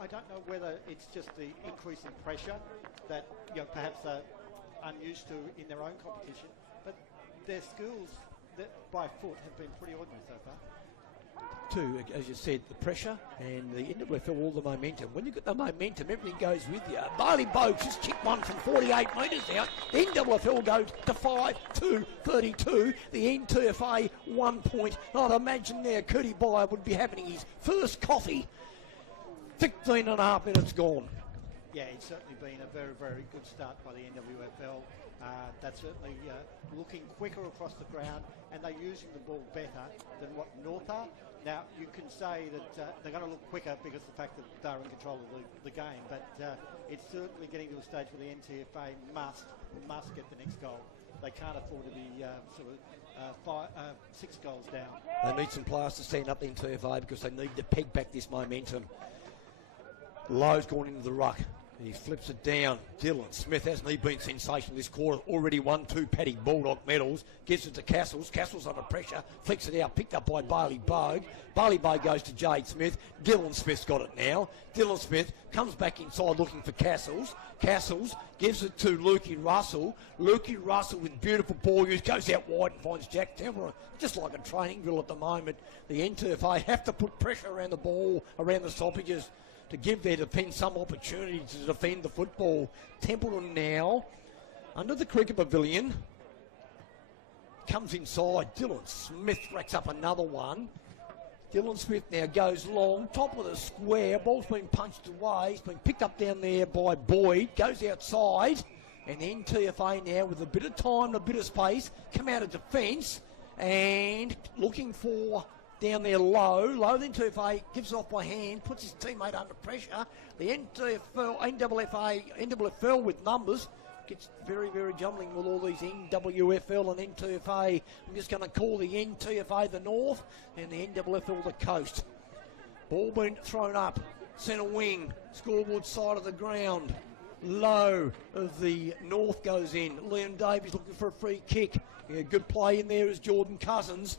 I don't know whether it's just the increase in pressure that perhaps they're unused to in their own competition, but their skills by foot have been pretty ordinary so far. Too, as you said, the pressure and the NWFL, all the momentum. When you get the momentum, everything goes with you. Bailey Bogues just kicked one from 48 metres out. The NWFL goes to 5-2-32. The NTFA 1 point. I'd imagine there Curdy Byer would be having his first coffee. 15 and a half minutes gone. Yeah, it's certainly been a very, very good start by the NWFL. That's certainly looking quicker across the ground, and they're using the ball better than what North are. Now, you can say that they're going to look quicker because of the fact that they're in control of the game, but it's certainly getting to a stage where the NTFA must get the next goal. They can't afford to be 6 goals down. They need some players to stand up the NTFA because they need to peg back this momentum. Lowe's gone into the ruck. He flips it down. Dylan Smith, hasn't he been sensational this quarter? Already won 2 Paddy Bulldog medals. Gives it to Castles. Castles under pressure. Flicks it out. Picked up by Bailey Bogue. Bailey Bogue goes to Jade Smith. Dylan Smith's got it now. Dylan Smith comes back inside looking for Castles. Castles gives it to Lukey Russell. Lukey Russell with beautiful ball use. Goes out wide and finds Jack Temler. Just like a training drill at the moment. The NTFA have to put pressure around the ball, around the stoppages, to give their defence some opportunity to defend the football. Templeton now under the cricket pavilion. Comes inside. Dylan Smith racks up another one. Dylan Smith now goes long. Top of the square. Ball's been punched away. It's been picked up down there by Boyd. Goes outside. And the NTFA now with a bit of time and a bit of space come out of defence and looking for down there low. The NTFA gives it off by hand, puts his teammate under pressure. The NWFL with numbers gets very, very jumbling with all these NWFL and NTFA. I'm just going to call the NTFA the North and the NWFL the Coast. Ball being thrown up, centre wing, scoreboard side of the ground. Low of the North goes in. Liam Davies looking for a free kick. Yeah, good play in there is Jordan Cousins.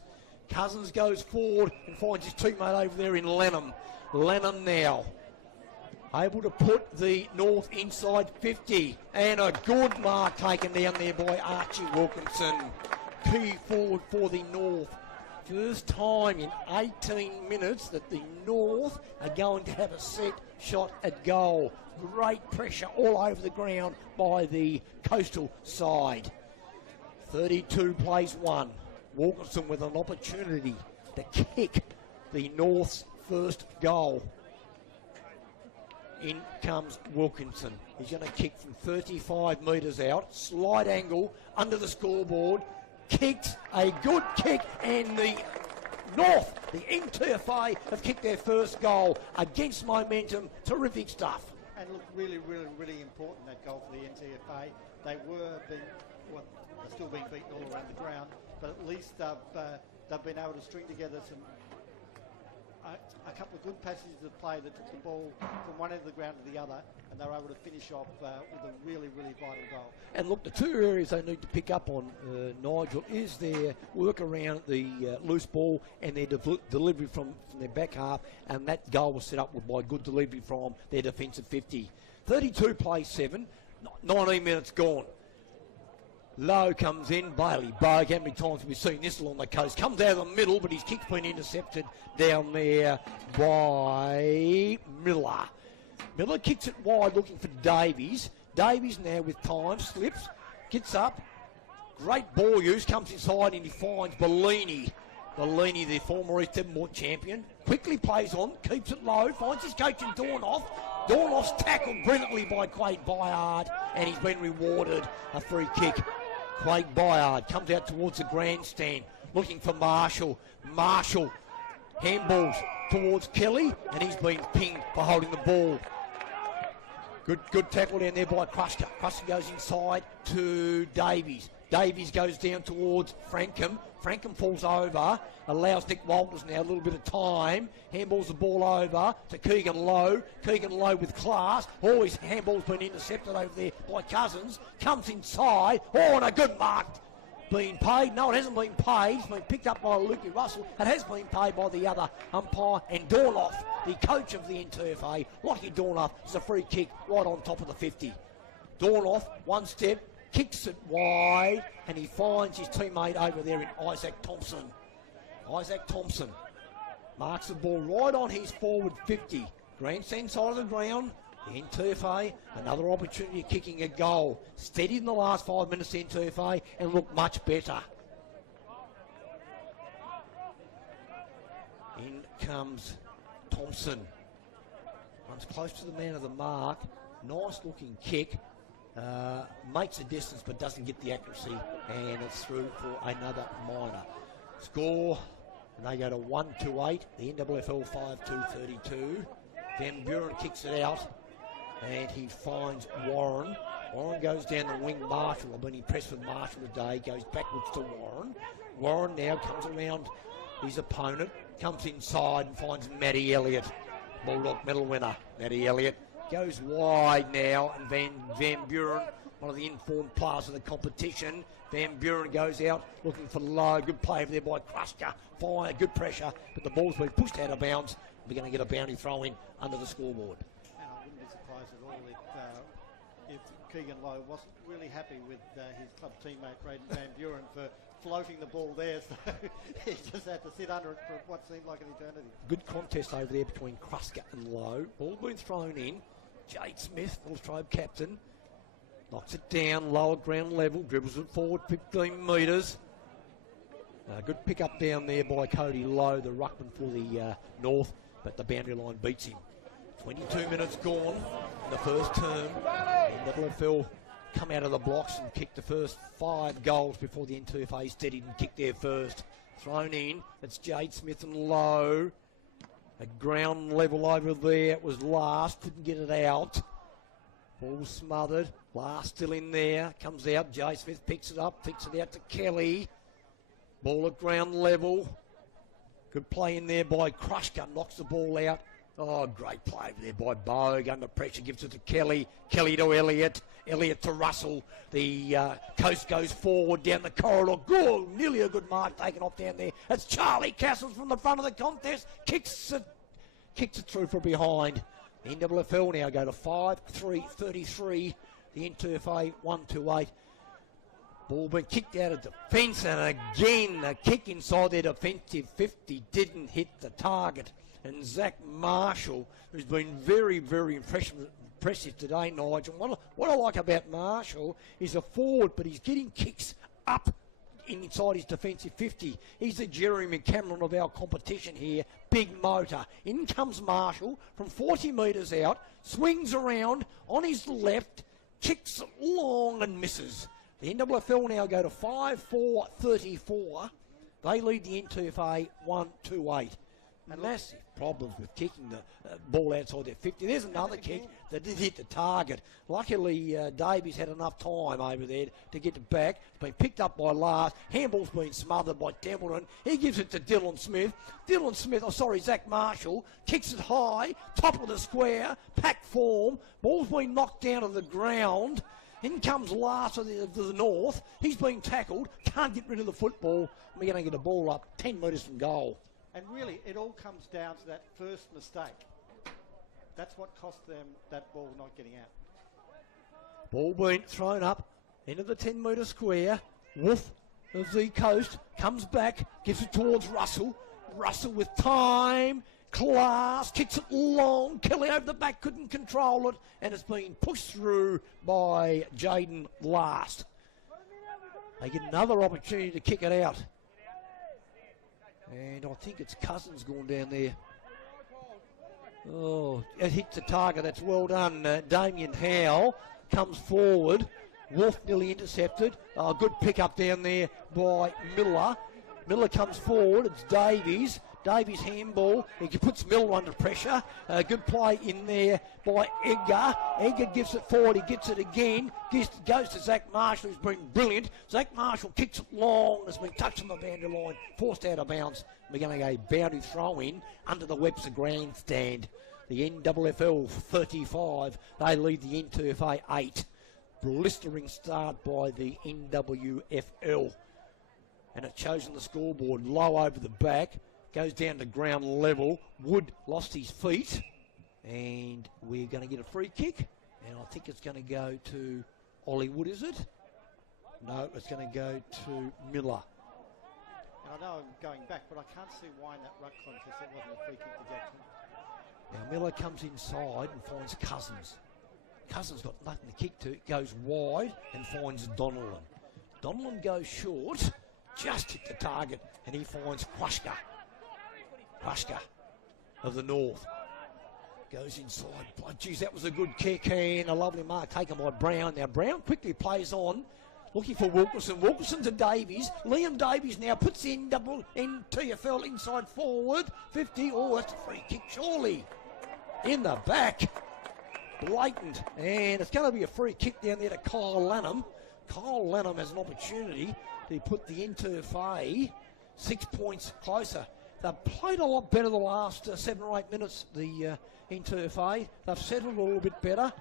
Cousins goes forward and finds his teammate over there in Lenham. Lenham now able to put the North inside 50. And a good mark taken down there by Archie Wilkinson. Key forward for the North. First time in 18 minutes that the North are going to have a set shot at goal. Great pressure all over the ground by the Coastal side. 32 plays 1. Wilkinson with an opportunity to kick the North's first goal. In comes Wilkinson. He's going to kick from 35 metres out. Slight angle under the scoreboard. Kicked a good kick, and the North, the NTFA, have kicked their first goal against momentum. Terrific stuff. And look, really, really, really important, that goal for the NTFA. They were being, they're still being beaten all around the ground, but at least they've been able to string together a couple of good passages of play that took the ball from one end of the ground to the other, and they were able to finish off with a really, really vital goal. And look, the two areas they need to pick up on, Nigel, is their work around the loose ball and their delivery from their back half, and that goal was set up by good delivery from their defensive 50. 32 plays 7, 19 minutes gone. Low comes in, Bailey Bogue. How many times have we seen this along the coast? Comes out of the middle, but his kick's been intercepted down there by Miller. Miller kicks it wide looking for Davies. Davies now with time, slips, gets up. Great ball use, comes inside and he finds Bellini. Bellini, the former East Devonport champion, quickly plays on, keeps it low, finds his coach in Dornoff. Dornoff's tackled brilliantly by Quade Byard, and he's been rewarded a free kick. Quade Byard comes out towards the grandstand, looking for Marshall. Marshall handballs towards Kelly, and he's been pinged for holding the ball. Good tackle down there by Krusker. Krusker goes inside to Davies. Davies goes down towards Frankham. Frankham falls over, allows Nick Walters now a little bit of time. Handballs the ball over to Keegan Lowe. Keegan Lowe with class. Oh, his handball's been intercepted over there by Cousins. Comes inside. Oh, and a good mark been paid? No, it hasn't been paid. It's been picked up by Lukey Russell. It has been paid by the other umpire. And Dornoff, the coach of the NTFA, Lockie Dornoff, is a free kick right on top of the 50. Dornoff, one step, kicks it wide, and he finds his teammate over there in Isaac Thompson. Isaac Thompson marks the ball right on his forward 50. Grandstand side of the ground. The NTFA, another opportunity of kicking a goal. Steady in the last 5 minutes, the NTFA, and look much better. In comes Thompson. Runs close to the man of the mark. Nice looking kick. Makes a distance but doesn't get the accuracy. And it's through for another minor. Score, and they go to 1-8. The NWFL 5-2-32. Van Buren kicks it out. And he finds Warren. Warren goes down the wing. Marshall, I've been impressed with Marshall today. Goes backwards to Warren. Warren now comes around his opponent. Comes inside and finds Matty Elliott. Bulldog medal winner, Matty Elliott. Goes wide now. And Van Buren, one of the informed players of the competition. Van Buren goes out looking for low. Good play over there by Kruska. Fire, good pressure. But the ball's been pushed out of bounds. We're going to get a bounty throw in under the scoreboard. If Keegan Lowe wasn't really happy with his club teammate Braden Van Buren for floating the ball there, so he just had to sit under it for what seemed like an eternity. Good contest over there between Kruska and Lowe. Ball been thrown in. Jade Smith, Strobe captain, knocks it down, lower ground level, dribbles it forward 15 metres. Good pick up down there by Cody Lowe, the ruckman for the North, but the boundary line beats him. 22 minutes gone in the first term. And WFL come out of the blocks and kick the first 5 goals before the NTFA steadied and kicked their first. Thrown in, it's Jade Smith and Lowe. At ground level over there, it was Last, couldn't get it out. Ball smothered, Last still in there, comes out, Jade Smith picks it up, kicks it out to Kelly. Ball at ground level. Good play in there by Kruska, knocks the ball out. Oh, great play there by Bogue. Under pressure, gives it to Kelly. Kelly to Elliott. Elliott to Russell. The coast goes forward down the corridor. Good, nearly a good mark taken off down there. It's Charlie Castles from the front of the contest. Kicks it through from behind. The NWFL now go to 5-3-33. The NTFA 1-8. Ball been kicked out of defence, and again a kick inside their defensive 50 didn't hit the target. And Zach Marshall, who's been very, very impressive today, Nigel. What I like about Marshall is a forward, but he's getting kicks up inside his defensive 50. He's the Jeremy Cameron of our competition here. Big motor. In comes Marshall from 40 metres out, swings around on his left, kicks long and misses. The NWFL now go to 5-4-34. They lead the NTFA 1-8. Massive problems with kicking the ball outside their 50. There's another kick that did hit the target. Luckily, Davies had enough time over there to get it back. It's been picked up by Lars. Handball's been smothered by Templeton. He gives it to Dylan Smith. Zach Marshall kicks it high, top of the square, pack form. Ball's been knocked down to the ground. In comes Lars to the North. He's been tackled. Can't get rid of the football. We're going to get a ball up 10 metres from goal. And really, it all comes down to that first mistake. That's what cost them that ball not getting out. Ball being thrown up into the 10-metre square. Wolf of the coast comes back, gives it towards Russell. Russell with time, class, kicks it long. Kelly over the back, couldn't control it, and it's been pushed through by Jaden Last. They get another opportunity to kick it out. And I think it's Cousins going down there. Oh, it hits the target. That's well done. Damien Howe comes forward. Wolf nearly intercepted. Good pick up down there by Miller. Miller comes forward. It's Davies. Davies handball. He puts Miller under pressure. Good play in there by Edgar. Edgar gives it forward. He gets it again. Goes to Zach Marshall, who's been brilliant. Zach Marshall kicks it long. It's been touched on the boundary line. Forced out of bounds. We're going to go boundary throw in under the Webster grandstand. The NWFL 35. They lead the NTFA 8. Blistering start by the NWFL. and it shows on the scoreboard low over the back, goes down to ground level. Wood lost his feet, and we're going to get a free kick, and I think it's going to go to Ollie Wood, is it? No, it's going to go to Miller. And I know I'm going back, but I can't see why in that ruck contest it wasn't a free kick to Jackson. Now Miller comes inside and finds Cousins. Cousins got nothing to kick to, goes wide and finds Donnellan. Donnellan goes short, just hit the target, and he finds Quashka. Quashka of the North. Goes inside. Oh, geez, that was a good kick, and a lovely mark taken by Brown. Now Brown quickly plays on, looking for Wilkerson. Wilkerson to Davies. Liam Davies now puts in double in TFL inside forward. 50. Oh, that's a free kick, surely. In the back. Blatant. And it's going to be a free kick down there to Kyle Lanham. Kyle Lanham has an opportunity to put the Interfay 6 points closer. They've played a lot better the last 7 or 8 minutes, the Interfay. They've settled a little bit better.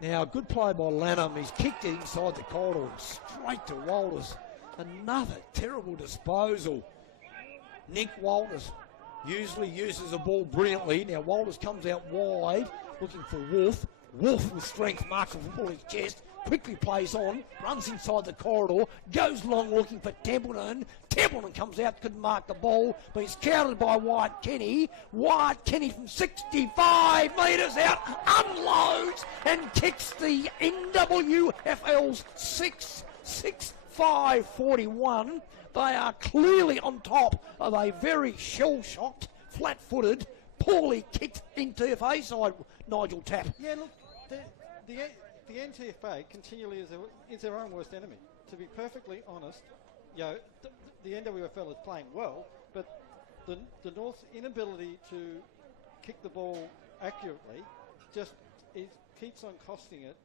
Now, good play by Lanham. He's kicked it inside the corridor and straight to Walters. Another terrible disposal. Nick Walters usually uses the ball brilliantly. Now, Walters comes out wide, looking for Wolf. Wolf with strength, marks the ball in his chest, quickly plays on, runs inside the corridor, goes long looking for Templeton. Templeton comes out, couldn't mark the ball, but he's countered by Wyatt Kenny. Wyatt Kenny from 65 metres out, unloads and kicks the NWFL's 6-6-5-41. They are clearly on top of a very shell-shocked, flat-footed, poorly kicked Interfay side, Nigel Tapp. Yeah, look, the NTFA continually is their own worst enemy. To be perfectly honest, you know, the NWFL is playing well, but the North's inability to kick the ball accurately just keeps on costing it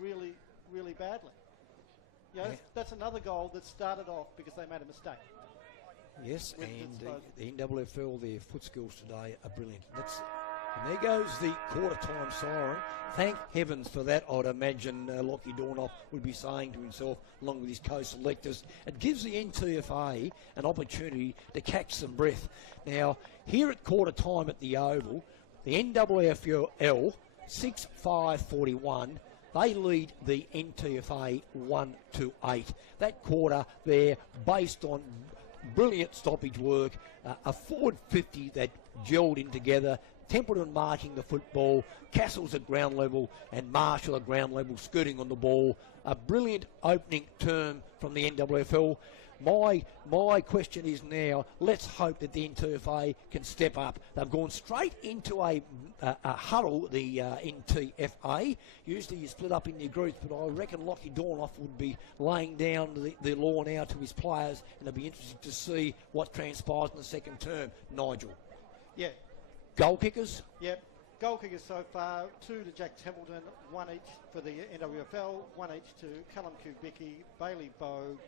really, really badly. You know, that's another goal that started off because they made a mistake. Yes, and the NWFL, their foot skills today are brilliant. And there goes the quarter-time siren. Thank heavens for that, I'd imagine Lockie Dornoff would be saying to himself, along with his co-selectors. It gives the NTFA an opportunity to catch some breath. Now, here at quarter-time at the Oval, the NWFL 6-5-41, they lead the NTFA 1-8. That quarter there, based on brilliant stoppage work, a forward 50 that gelled in together, Templeton marking the football, Castles at ground level and Marshall at ground level skirting on the ball. A brilliant opening term from the NWFL. My question is now, let's hope that the NTFA can step up. They've gone straight into a huddle, the NTFA. Usually you split up in your groups, but I reckon Lockie Dornoff would be laying down the law now to his players, and it'll be interesting to see what transpires in the second term. Nigel. Yeah. Goal kickers? Yep. Goal kickers so far, 2 to Jack Templeton, 1 each for the NWFL, 1 each to Callum Kubicki, Bailey Bogue,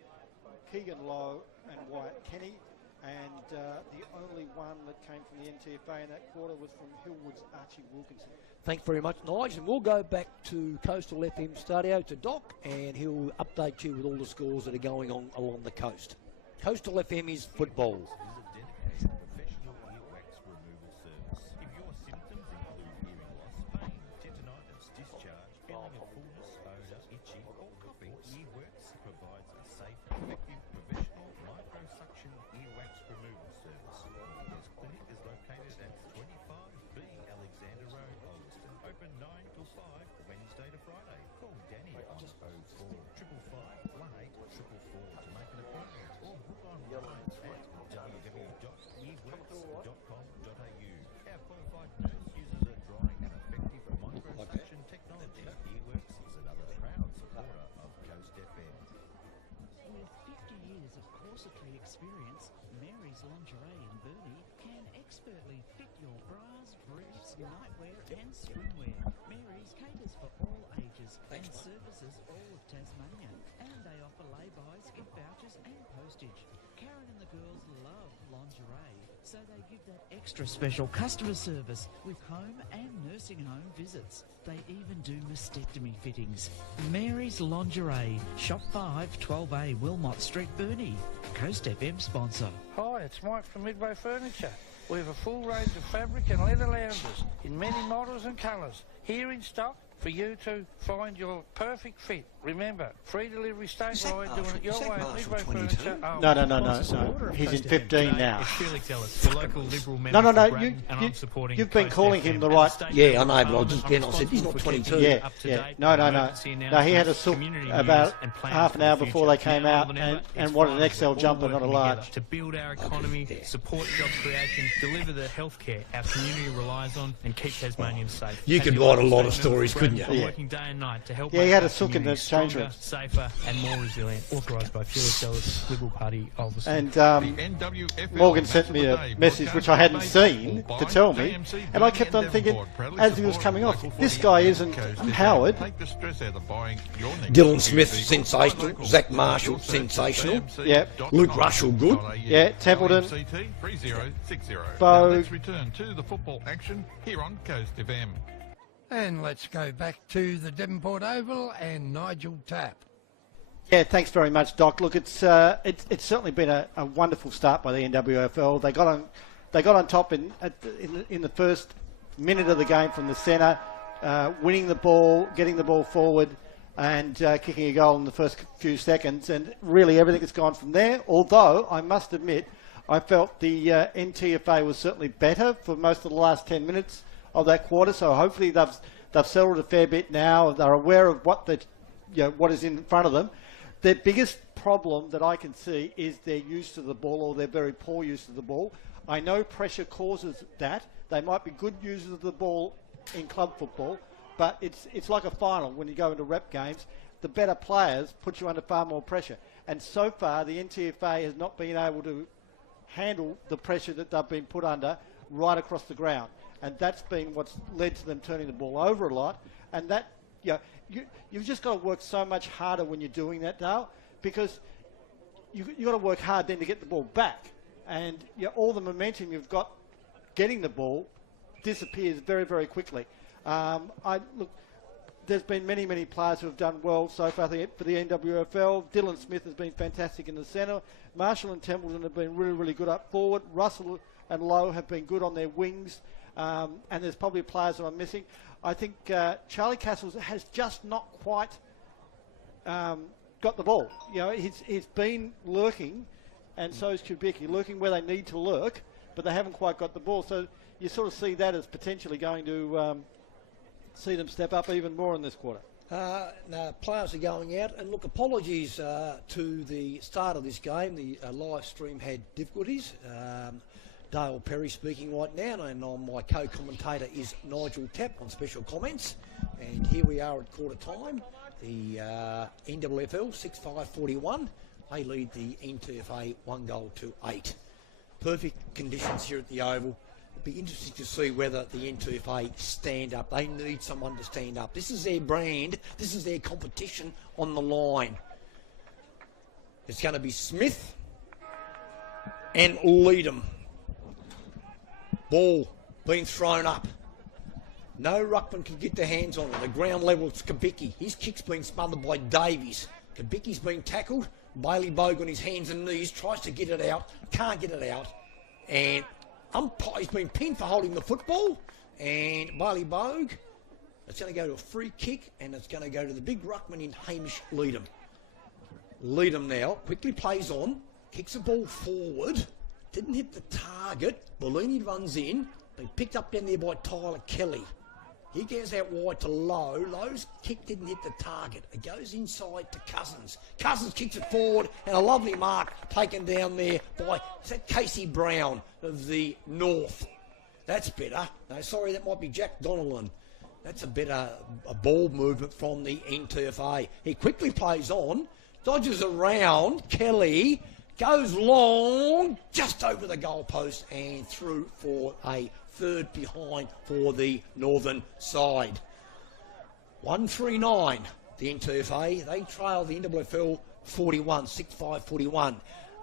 Keegan Lowe and Wyatt Kenny. And the only one that came from the NTFA in that quarter was from Hillwood's Archie Wilkinson. Thanks very much, Nigel. And we'll go back to Coastal FM studio to Doc, and he'll update you with all the scores that are going on along the coast. Coastal FM is football. Experience, Mary's Lingerie in Burnie can expertly fit your bras, briefs, nightwear and swimwear. Mary's caters for all ages and services all of Tasmania, and they offer lay-bys, gift vouchers and postage. Karen and the girls love lingerie, So they give that extra special customer service with home and nursing home visits. They even do mastectomy fittings. Mary's Lingerie, Shop 5, 12A, Wilmot Street, Burnie. Coast FM sponsor. Hi, it's Mike from Midway Furniture. We have a full range of fabric and leather lounges in many models and colours. Here in stock for you to find your perfect fit. Remember, free delivery statewide, doing it your way at Midway Furniture. Oh, No. He's in 15 now. It's Felix Ellis, the local Liberal member for Braddon, and I'm supporting You've been Coast calling FM. him the right... Yeah, I know, but I just then I said he's not 22. Yeah. No, he had a sook about half an hour before they came out and wanted an XL jumper, not a large. To build our economy, support job creation, deliver the healthcare our community relies on, and keep Tasmanians safe. You could write a lot of stories, couldn't you? Yeah. Working day and night to help he make had our a sook in the community change stronger, room. safer and more resilient. Authorised by Felix Ellis, Liberal Party officer. And Morgan sent me a message which I hadn't seen to tell me, and I kept on thinking, as he was coming off, this guy isn't Howard. Dylan Smith, sensational. Zach Marshall, sensational. Yeah. Luke Russell, good. Yeah, Templeton. Now let's return to the football action here on Coast FM. And let's go back to the Devonport Oval and Nigel Tapp. Yeah, thanks very much, Doc. Look, it's certainly been a wonderful start by the NWFL. They got on top in the first minute of the game from the centre, winning the ball, getting the ball forward, and kicking a goal in the first few seconds. And really, everything has gone from there. Although I must admit, I felt the NTFA was certainly better for most of the last 10 minutes of that quarter. So hopefully they've settled a fair bit now. They're aware of what is in front of them. Their biggest problem that I can see is their use of the ball, or their very poor use of the ball. I know pressure causes that. They might be good users of the ball in club football, but it's like a final when you go into rep games. The better players put you under far more pressure. And so far, the NTFA has not been able to handle the pressure that they've been put under right across the ground. And that's been what's led to them turning the ball over a lot. And that, you've just got to work so much harder when you're doing that, Dale, because you've got to work hard then to get the ball back. And all the momentum you've got getting the ball disappears very, very quickly. There's been many, many players who have done well so far for the NWFL. Dylan Smith has been fantastic in the centre. Marshall and Templeton have been really, really good up forward. Russell and Lowe have been good on their wings. And there's probably players that I'm missing. I think Charlie Castles has just not quite got the ball. He's been lurking, and so is Kubicki, lurking where they need to lurk, but they haven't quite got the ball. So you sort of see that as potentially going to see them step up even more in this quarter. Now, players are going out, and look, apologies to the start of this game. The live stream had difficulties. Dale Perry speaking right now, and my co-commentator is Nigel Tapp on special comments. And here we are at quarter time. The NWFL 6-5-41. They lead the NTFA 1-8. Perfect conditions here at the Oval. It'd be interesting to see whether the NTFA stand up. They need someone to stand up. This is their brand. This is their competition on the line. It's going to be Smith and Leadham. Ball being thrown up. No ruckman can get their hands on it. The ground level, it's Kubicki. His kick's been smothered by Davies. Kubicki's been tackled. Bailey Bogue on his hands and knees, tries to get it out, can't get it out. And umpire's been pinned for holding the football. And Bailey Bogue, it's going to go to a free kick, and it's going to go to the big ruckman in Hamish Leadham. Leadham now quickly plays on, kicks the ball forward. Didn't hit the target. Bellini runs in. Been picked up down there by Tyler Kelly. He goes out wide to Lowe. Lowe's kick didn't hit the target. It goes inside to Cousins. Cousins kicks it forward, and a lovely mark taken down there by, is that Casey Brown of the North? That's better. No, sorry, that might be Jack Donnellan. That's a better ball movement from the NTFA. He quickly plays on, dodges around Kelly, goes long, just over the goalpost and through for a third behind for the northern side. 139, the NTFA. They trail the NWFL 41, 6-5-41.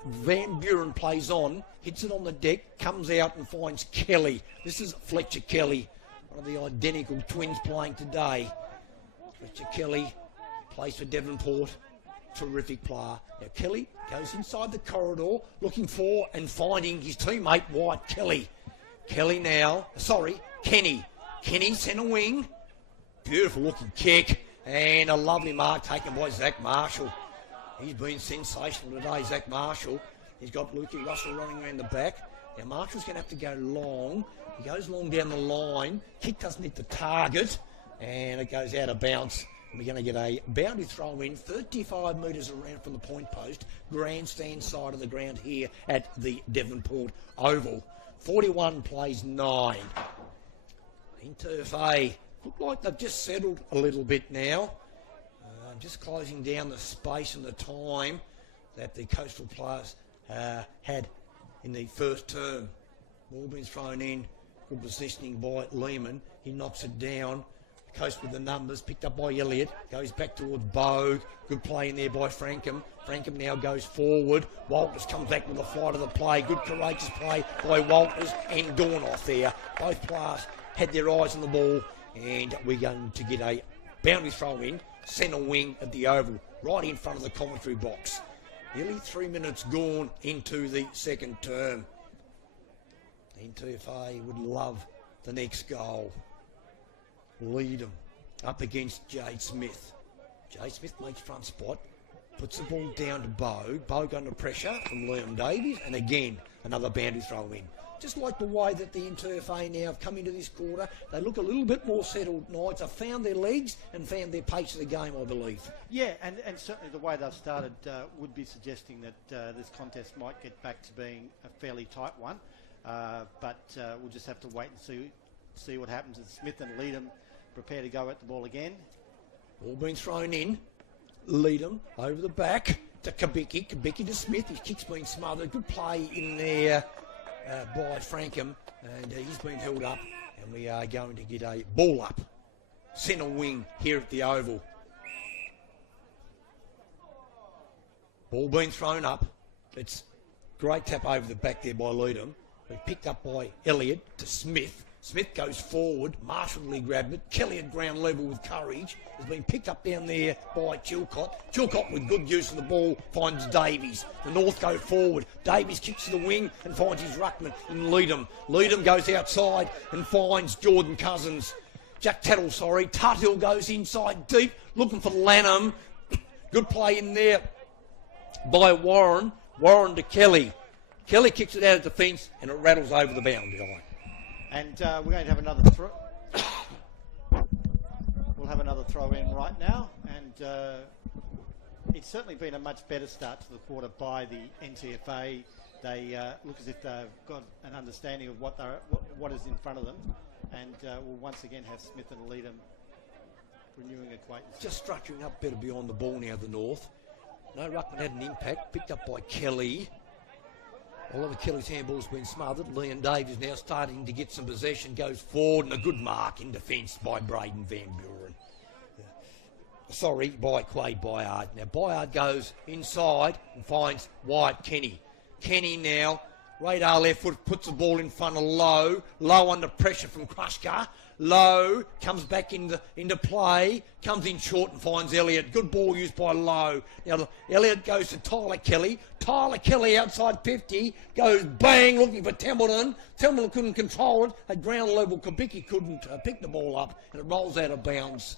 Van Buren plays on, hits it on the deck, comes out and finds Kelly. This is Fletcher Kelly, one of the identical twins playing today. Fletcher Kelly plays for Devonport. Terrific player. Now Kelly goes inside the corridor looking for and finding his teammate White Kelly. Kenny. Kenny centre wing. Beautiful looking kick and a lovely mark taken by Zach Marshall. He's been sensational today, Zach Marshall. He's got Lukey Russell running around the back. Now Marshall's going to have to go long. He goes long down the line. Kick doesn't hit the target and it goes out of bounds. We're going to get a boundary throw in 35 metres around from the point post, grandstand side of the ground here at the Devonport Oval. 41 plays 9. Turf A look like they've just settled a little bit now. Just closing down the space and the time that the coastal players had in the first term. Ball being thrown in, good positioning by Lehman. He knocks it down. Coast with the numbers, picked up by Elliott, goes back towards Bogue. Good play in there by Frankham. Frankham now goes forward. Walters comes back with the flight of the play. Good courageous play by Walters and Dornoff there. Both players had their eyes on the ball and we're going to get a boundary throw in, centre wing at the Oval, right in front of the commentary box. Nearly 3 minutes gone into the second term. NTFA would love the next goal. Lead them up against Jade Smith. Jade Smith makes front spot, puts the ball down to Bogue. Bogue under pressure from Liam Davies, and again another boundary throw in. Just like the way that the NTFA now have come into this quarter, they look a little bit more settled. Knights have found their legs and found their pace of the game, I believe. Yeah, and certainly the way they've started would be suggesting that this contest might get back to being a fairly tight one. But we'll just have to wait and see what happens as Smith and Leadham prepare to go at the ball again. Ball being thrown in. Leadham over the back to Kabicki. Kabicki to Smith. His kick's been smothered. Good play in there by Frankham. And he's been held up. And we are going to get a ball up. Centre wing here at the Oval. Ball being thrown up. It's great tap over the back there by Leadham. Picked up by Elliott to Smith. Smith goes forward, martially grabbed it. Kelly at ground level with courage. Has been picked up down there by Chilcott. Chilcott with good use of the ball finds Davies. The North go forward. Davies kicks to the wing and finds his ruckman in Leadham. Leadham goes outside and finds Jordan Cousins. Tuthill goes inside deep, looking for Lanham. Good play in there by Warren. Warren to Kelly. Kelly kicks it out of defence and it rattles over the boundary line. And we're going to have another throw. We'll have another throw in right now, and it's certainly been a much better start to the quarter by the NTFA. They look as if they've got an understanding of what is in front of them, and we'll once again have Smith and Leadham renewing acquaintance. Just structuring up better beyond the ball now, the North. No ruckman had an impact, picked up by Kelly. Oliver Kelly's handball's been smothered. Leon Davies now starting to get some possession, goes forward, and a good mark in defence by Braden Van Buren. By Quade Byard. Now Byard goes inside and finds Wyatt Kenny. Kenny now, radar left foot, puts the ball in front of Lowe. Lowe under pressure from Krushka. Lowe comes back into play, comes in short and finds Elliott. Good ball used by Lowe. Now Elliott goes to Tyler Kelly. Tyler Kelly outside 50, goes bang looking for Templeton. Templeton couldn't control it. At ground level, Kabicki couldn't pick the ball up and it rolls out of bounds.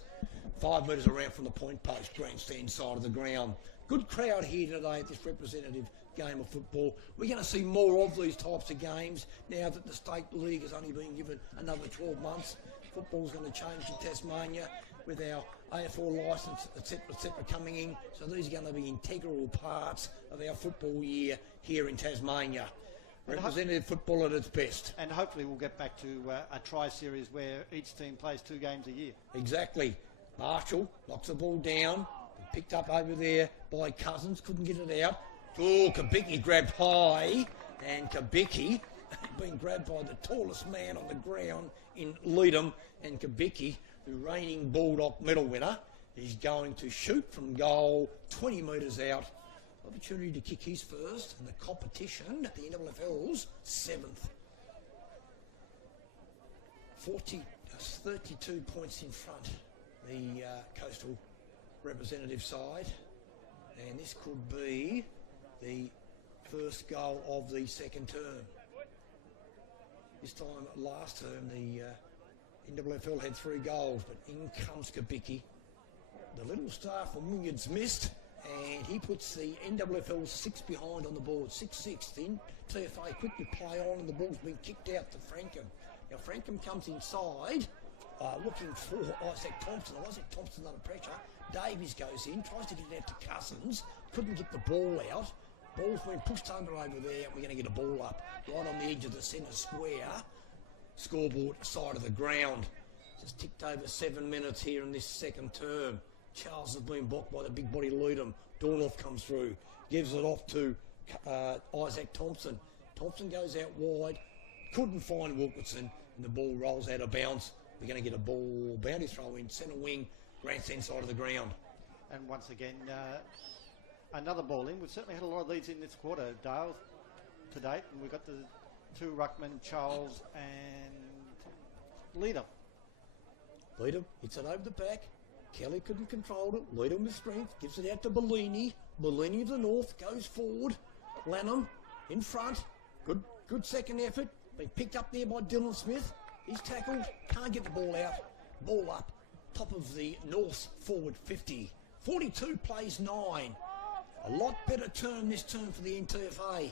5 metres around from the point post, grandstand side of the ground. Good crowd here today at this representative game of football. We're going to see more of these types of games now that the state league has only been given another 12 months. Football's going to change in Tasmania with our AFL licence, etc., coming in. So these are going to be integral parts of our football year here in Tasmania. Representative football at its best. And hopefully we'll get back to a tri-series where each team plays 2 games a year. Exactly. Marshall knocks the ball down. Picked up over there by Cousins. Couldn't get it out. Oh, Kabicki grabbed high. And Kabicki been grabbed by the tallest man on the ground in Leadham. And Kabicki, the reigning Bulldog medal winner, is going to shoot from goal 20 metres out Opportunity to kick his first in the competition at the NWFL's 7th. 32 points in front, the Coastal representative side. And this could be the first goal of the second term. This time last term, the NWFL had 3 goals, but in comes Kabicki. The little star from Williams missed, and he puts the NWFL 6 behind on the board. 6-6. Then TFA quickly play on, and the ball's been kicked out to Frankham. Now Frankham comes inside, looking for Isaac Thompson. Isaac Thompson under pressure. Davies goes in, tries to get it out to Cousins. Couldn't get the ball out. Ball's been pushed under over there. We're going to get a ball up right on the edge of the centre square. Scoreboard side of the ground. Just ticked over 7 minutes here in this second term. Charles has been blocked by the big body Ludham. Dornoff comes through. Gives it off to Isaac Thompson. Thompson goes out wide. Couldn't find Wilkinson. And the ball rolls out of bounds. We're going to get a ball bounty throw in centre wing. Grandstand side of the ground. And once again, another ball in. We've certainly had a lot of leads in this quarter, Dale, to date. And we've got the 2 ruckmen, Charles and Leader. Leader hits it over the back. Kelly couldn't control it. Leader with strength. Gives it out to Bellini. Bellini of the north goes forward. Lanham in front. Good second effort. Been picked up there by Dylan Smith. He's tackled. Can't get the ball out. Ball up. Top of the north forward 50. 42 plays 9. A lot better turn this term for the NTFA.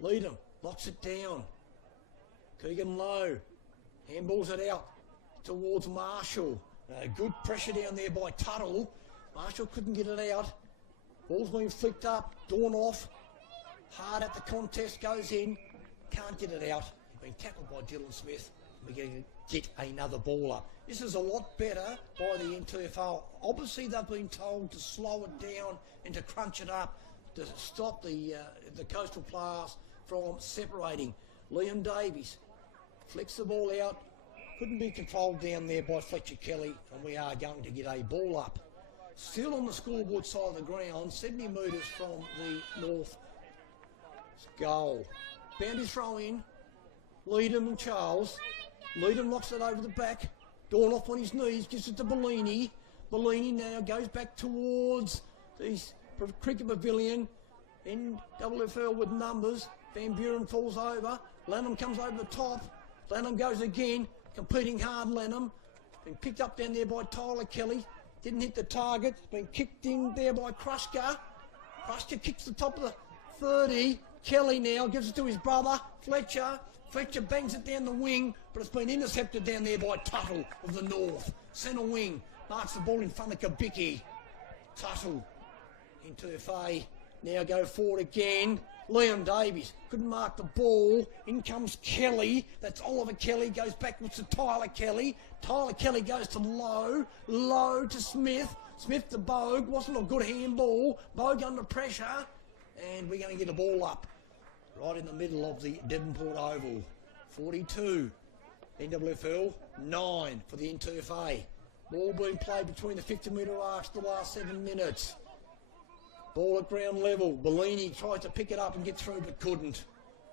Leadham locks it down. Keegan low. Handballs it out towards Marshall. Good pressure down there by Tuttle. Marshall couldn't get it out. Ball's been flicked up. Dornoff. Hard at the contest. Goes in. Can't get it out. Been tackled by Dylan Smith. We're going to get another ball up. This is a lot better by the NTFL. Obviously, they've been told to slow it down and to crunch it up to stop the Coastal players from separating. Liam Davies flicks the ball out. Couldn't be controlled down there by Fletcher Kelly, and we are going to get a ball up. Still on the scoreboard side of the ground, 70 metres from the north goal. Boundary throw in. Leadham and Charles. Leadham knocks it over the back. Dornoff on his knees, gives it to Bellini. Bellini now goes back towards the cricket pavilion. NWFL with numbers. Van Buren falls over. Lanham comes over the top. Lanham goes again. Competing hard, Lanham. Been picked up down there by Tyler Kelly. Didn't hit the target. Been kicked in there by Kruska. Kruska kicks the top of the 30. Kelly now gives it to his brother, Fletcher. Fletcher bangs it down the wing, but it's been intercepted down there by Tuttle of the north. Centre wing marks the ball in front of Kabicki. Tuttle into FA. Now go forward again. Liam Davies couldn't mark the ball. In comes Kelly. That's Oliver Kelly. Goes backwards to Tyler Kelly. Tyler Kelly goes to Lowe. Lowe to Smith. Smith to Bogue. Wasn't a good handball. Bogue under pressure. And we're going to get a ball up. Right in the middle of the Devonport Oval. 42. NWFL 9 for the NTFA. Ball being played between the 50-metre arcs the last 7 minutes. Ball at ground level. Bellini tries to pick it up and get through but couldn't.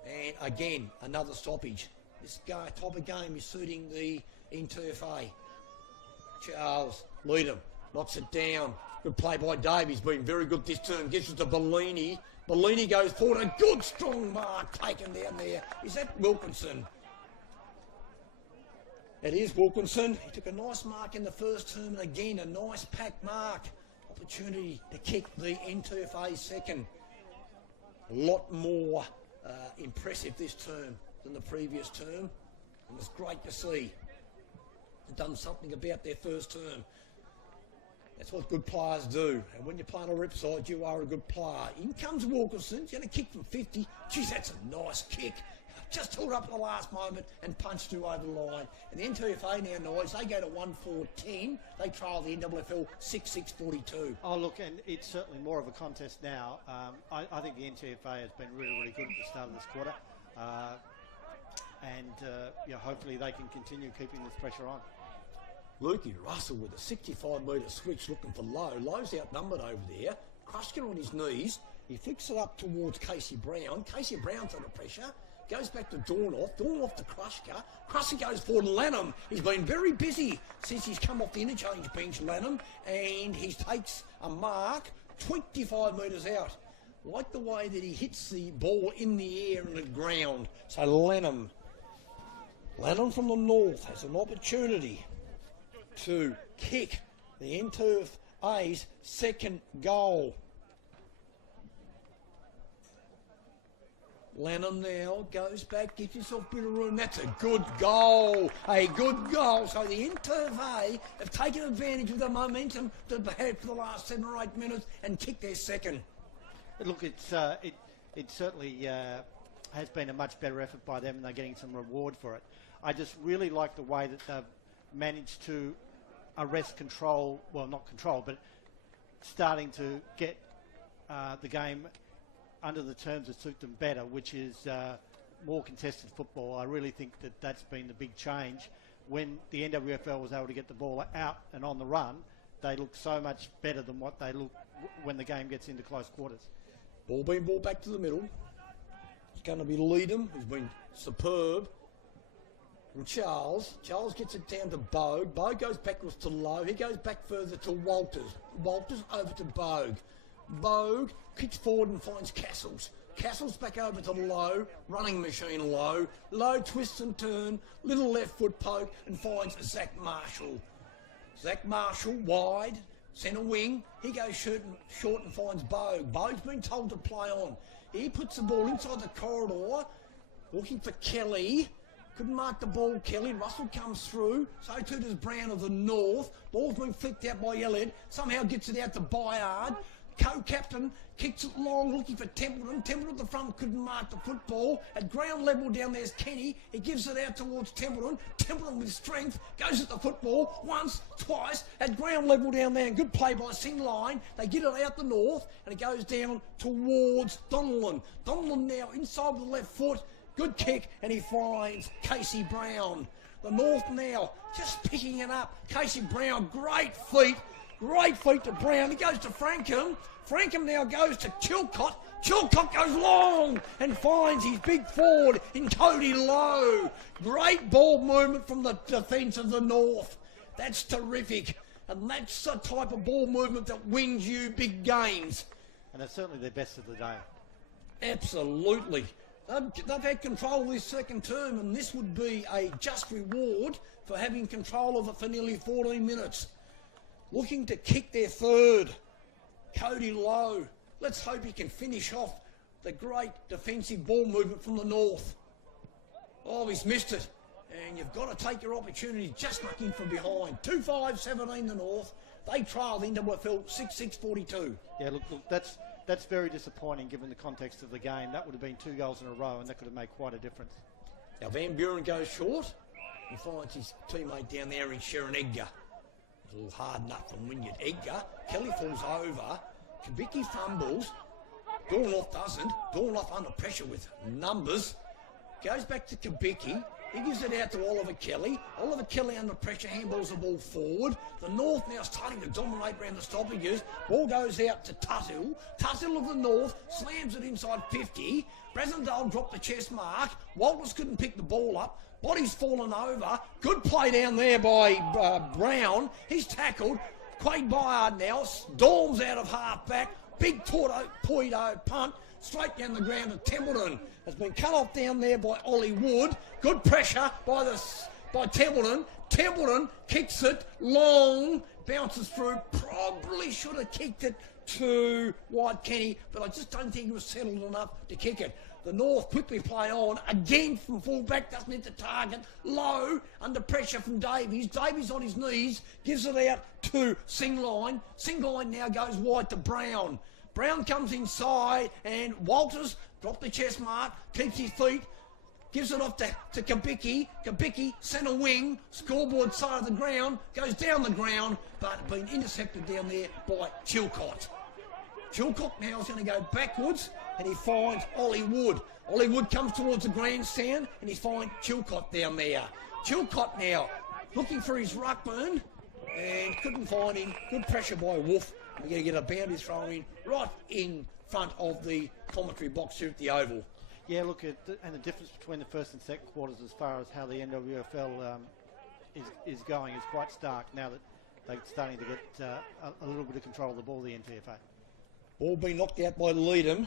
And again, another stoppage. This type of game is suiting the NTFA. Charles Leadham knocks it down. Good play by Davies. Been very good this turn. Gives it to Bellini. Bellini goes forward. A good strong mark taken down there. Is that Wilkinson? It is Wilkinson. He took a nice mark in the first term and again a nice pack mark. Opportunity to kick the NTFA second. A lot more impressive this term than the previous term. And it's great to see. They've done something about their first term. That's what good players do. And when you're playing a rip side, you are a good player. In comes Wilkinson. He's going to kick from 50. Geez, that's a nice kick. Just held up at the last moment and punched through over the line. And the NTFA now, Noise, they go to 1-4-10. They trail the NWFL 6-6-42. Oh, look, and it's certainly more of a contest now. I think the NTFA has been really, really good at the start of this quarter. Hopefully they can continue keeping this pressure on. Lukey Russell with a 65-metre switch looking for Lowe. Lowe's outnumbered over there. Krushka on his knees. He flicks it up towards Casey Brown. Casey Brown's under pressure. Goes back to Dornoff. Dornoff to Krushka. Krushka goes forward to Lanham. He's been very busy since he's come off the interchange bench, Lanham, and he takes a mark 25 metres out. Like the way that he hits the ball in the air and the ground. So Lanham from the north has an opportunity to kick the NTFA's second goal. Lanham now goes back, gets himself a bit of room. That's a good goal. A good goal. So the NTFA have taken advantage of the momentum that they had for the last 7 or 8 minutes and kicked their second. Look, it certainly has been a much better effort by them, and they're getting some reward for it. I just really like the way that they've managed to arrest control, well, not control, but starting to get the game under the terms that suit them better, which is more contested football. I really think that that's been the big change. When the NWFL was able to get the ball out and on the run, they look so much better than what they look when the game gets into close quarters. Ball being brought back to the middle. It's going to be Leadham, who's been superb. And Charles gets it down to Bogue. Bogue goes backwards to Lowe. He goes back further to Walters. Walters over to Bogue. Bogue kicks forward and finds Castles. Castles back over to Lowe, running machine Lowe. Lowe twists and turn, little left foot poke and finds Zach Marshall. Zach Marshall wide, centre wing. He goes short and finds Bogue. Bogue's been told to play on. He puts the ball inside the corridor, looking for Kelly. Couldn't mark the ball, Kelly. Russell comes through. So too does Brown of the North. Ball's been flicked out by Elliott. Somehow gets it out to Byard. Co-captain kicks it long, looking for Templeton. Templeton at the front couldn't mark the football. At ground level down there's Kenny. He gives it out towards Templeton. Templeton with strength goes at the football once, twice. At ground level down there, and good play by Singline. They get it out the north, and it goes down towards Donnellan. Donnellan now inside with the left foot. Good kick, and he finds Casey Brown. The north now just picking it up. Casey Brown, great feet. Great feet to Brown. He goes to Frankham. Frankham now goes to Chilcott. Chilcott goes long and finds his big forward in Cody Lowe. Great ball movement from the defence of the North. That's terrific. And that's the type of ball movement that wins you big games. And it's certainly their best of the day. Absolutely. They've had control of this second term, and this would be a just reward for having control of it for nearly 14 minutes. Looking to kick their third. Cody Lowe. Let's hope he can finish off the great defensive ball movement from the north. Oh, he's missed it. And you've got to take your opportunity. Just snuck in from behind. 2-5-17 the north. They trail the NWFL 6-6-42. Yeah, look, that's very disappointing given the context of the game. That would have been 2 goals in a row, and that could have made quite a difference. Now Van Buren goes short and finds his teammate down there in Sharon Edgar. A little hard nut from Wynyard. Edgar. Kelly falls over. Kabicki fumbles. Dornoff doesn't. Dornoff under pressure with numbers. Goes back to Kabicki. He gives it out to Oliver Kelly. Oliver Kelly under pressure handballs the ball forward. The North now starting to dominate around the stoppages. Ball goes out to Tuthill. Tuthill of the North slams it inside 50. Brasendale dropped the chest mark. Walters couldn't pick the ball up. Body's fallen over. Good play down there by Brown. He's tackled. Quade Byard now storms out of half back. Big Poido punt straight down the ground to Templeton. Has been cut off down there by Ollie Wood. Good pressure by Templeton. Templeton kicks it long, bounces through. Probably should have kicked it to White Kenny, but I just don't think he was settled enough to kick it. The North quickly play on, again from full-back, doesn't hit the target. Low, under pressure from Davies. Davies on his knees, gives it out to Singline. Singline now goes wide to Brown. Brown comes inside, and Walters dropped the chest mark, keeps his feet, gives it off to Kabicki. Kabicki, centre wing, scoreboard side of the ground, goes down the ground, but been intercepted down there by Chilcott. Chilcott now is going to go backwards, and he finds Ollie Wood. Ollie Wood comes towards the grandstand, and he finds Chilcott down there. Chilcott now looking for his ruckman. and couldn't find him. Good pressure by Wolf. We're going to get a boundary throw in right in front of the commentary box here at the Oval. Yeah, look, and the difference between the first and second quarters as far as how the NWFL is going is quite stark now that they're starting to get a little bit of control of the ball, the NTFA. Ball being knocked out by Leadham.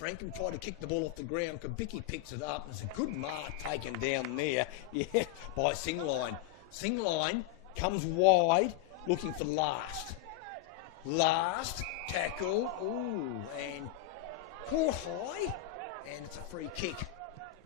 Frankham tried to kick the ball off the ground. Kabicki picks it up. There's a good mark taken down there, yeah, by Singline. Singline comes wide, looking for Last. Last tackle, and caught high, and it's a free kick.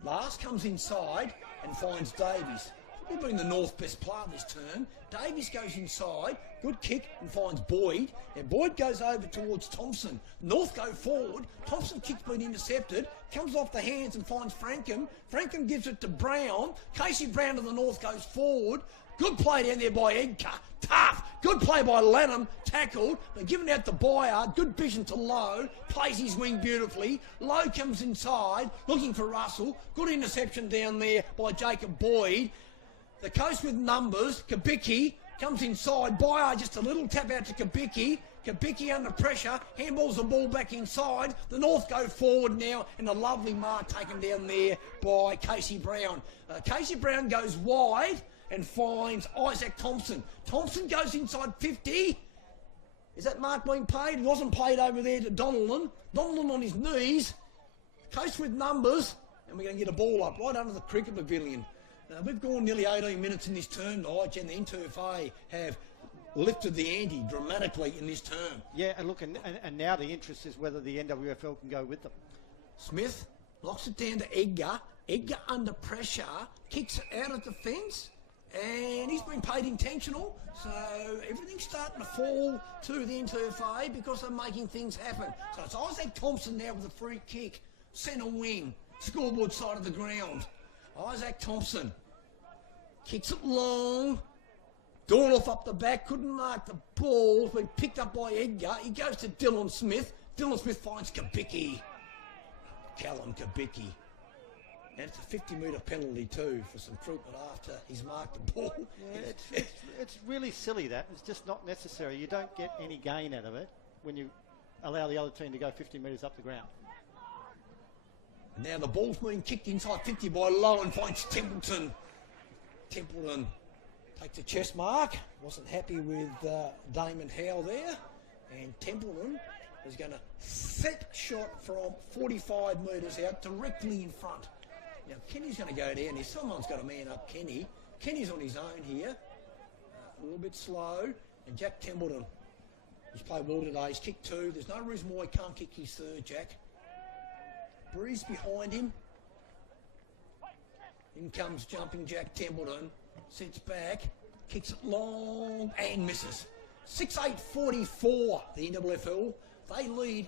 Last comes inside and finds Davies. Probably been the North best player this term. Davies goes inside, good kick, and finds Boyd. And Boyd goes over towards Thompson. North go forward. Thompson kick's been intercepted. Comes off the hands and finds Frankham. Frankham gives it to Brown. Casey Brown to the North goes forward. Good play down there by Edgar. Tough. Good play by Lanham. Tackled. They're giving out the Byard. Good vision to Lowe. Plays his wing beautifully. Lowe comes inside, looking for Russell. Good interception down there by Jacob Boyd. The coast with numbers. Kabicki comes inside. Byard just a little tap out to Kabicki. Kabicki under pressure. Handballs the ball back inside. The North go forward now, and a lovely mark taken down there by Casey Brown. Casey Brown goes wide and finds Isaac Thompson. Thompson goes inside 50. Is that mark being paid? It wasn't paid over there to Donnellan. Donnellan on his knees. Coast with numbers. And we're going to get a ball up right under the cricket pavilion. Now, we've gone nearly 18 minutes in this term, Nige, and the NTFA have lifted the ante dramatically in this term. Yeah, and look, and now the interest is whether the NWFL can go with them. Smith locks it down to Edgar. Edgar under pressure, kicks it out of the fence. And he's been paid intentional, so everything's starting to fall to the NTFA because they're making things happen. So it's Isaac Thompson now with a free kick, centre wing, scoreboard side of the ground. Isaac Thompson kicks it long. Dornoff up the back, couldn't mark the ball, been picked up by Edgar. He goes to Dylan Smith. Dylan Smith finds Kabicki. Callum Kabicki. And it's a 50-metre penalty too for some treatment after he's marked the ball. Yeah, it's really silly that. It's just not necessary. You don't get any gain out of it when you allow the other team to go 50 metres up the ground. Now the ball's being kicked inside 50 by Lowe and finds Templeton. Templeton takes a chest mark. Wasn't happy with Damon Howe there. And Templeton is going to set shot from 45 metres out directly in front. Now, Kenny's going to go down here. Someone's got to man up Kenny. Kenny's on his own here. A little bit slow. And Jack Templeton. He's played well today. He's kicked two. There's no reason why he can't kick his third, Jack. Breeze behind him. In comes jumping Jack Templeton. Sits back. Kicks it long and misses. 6-8-44, the NWFL. They lead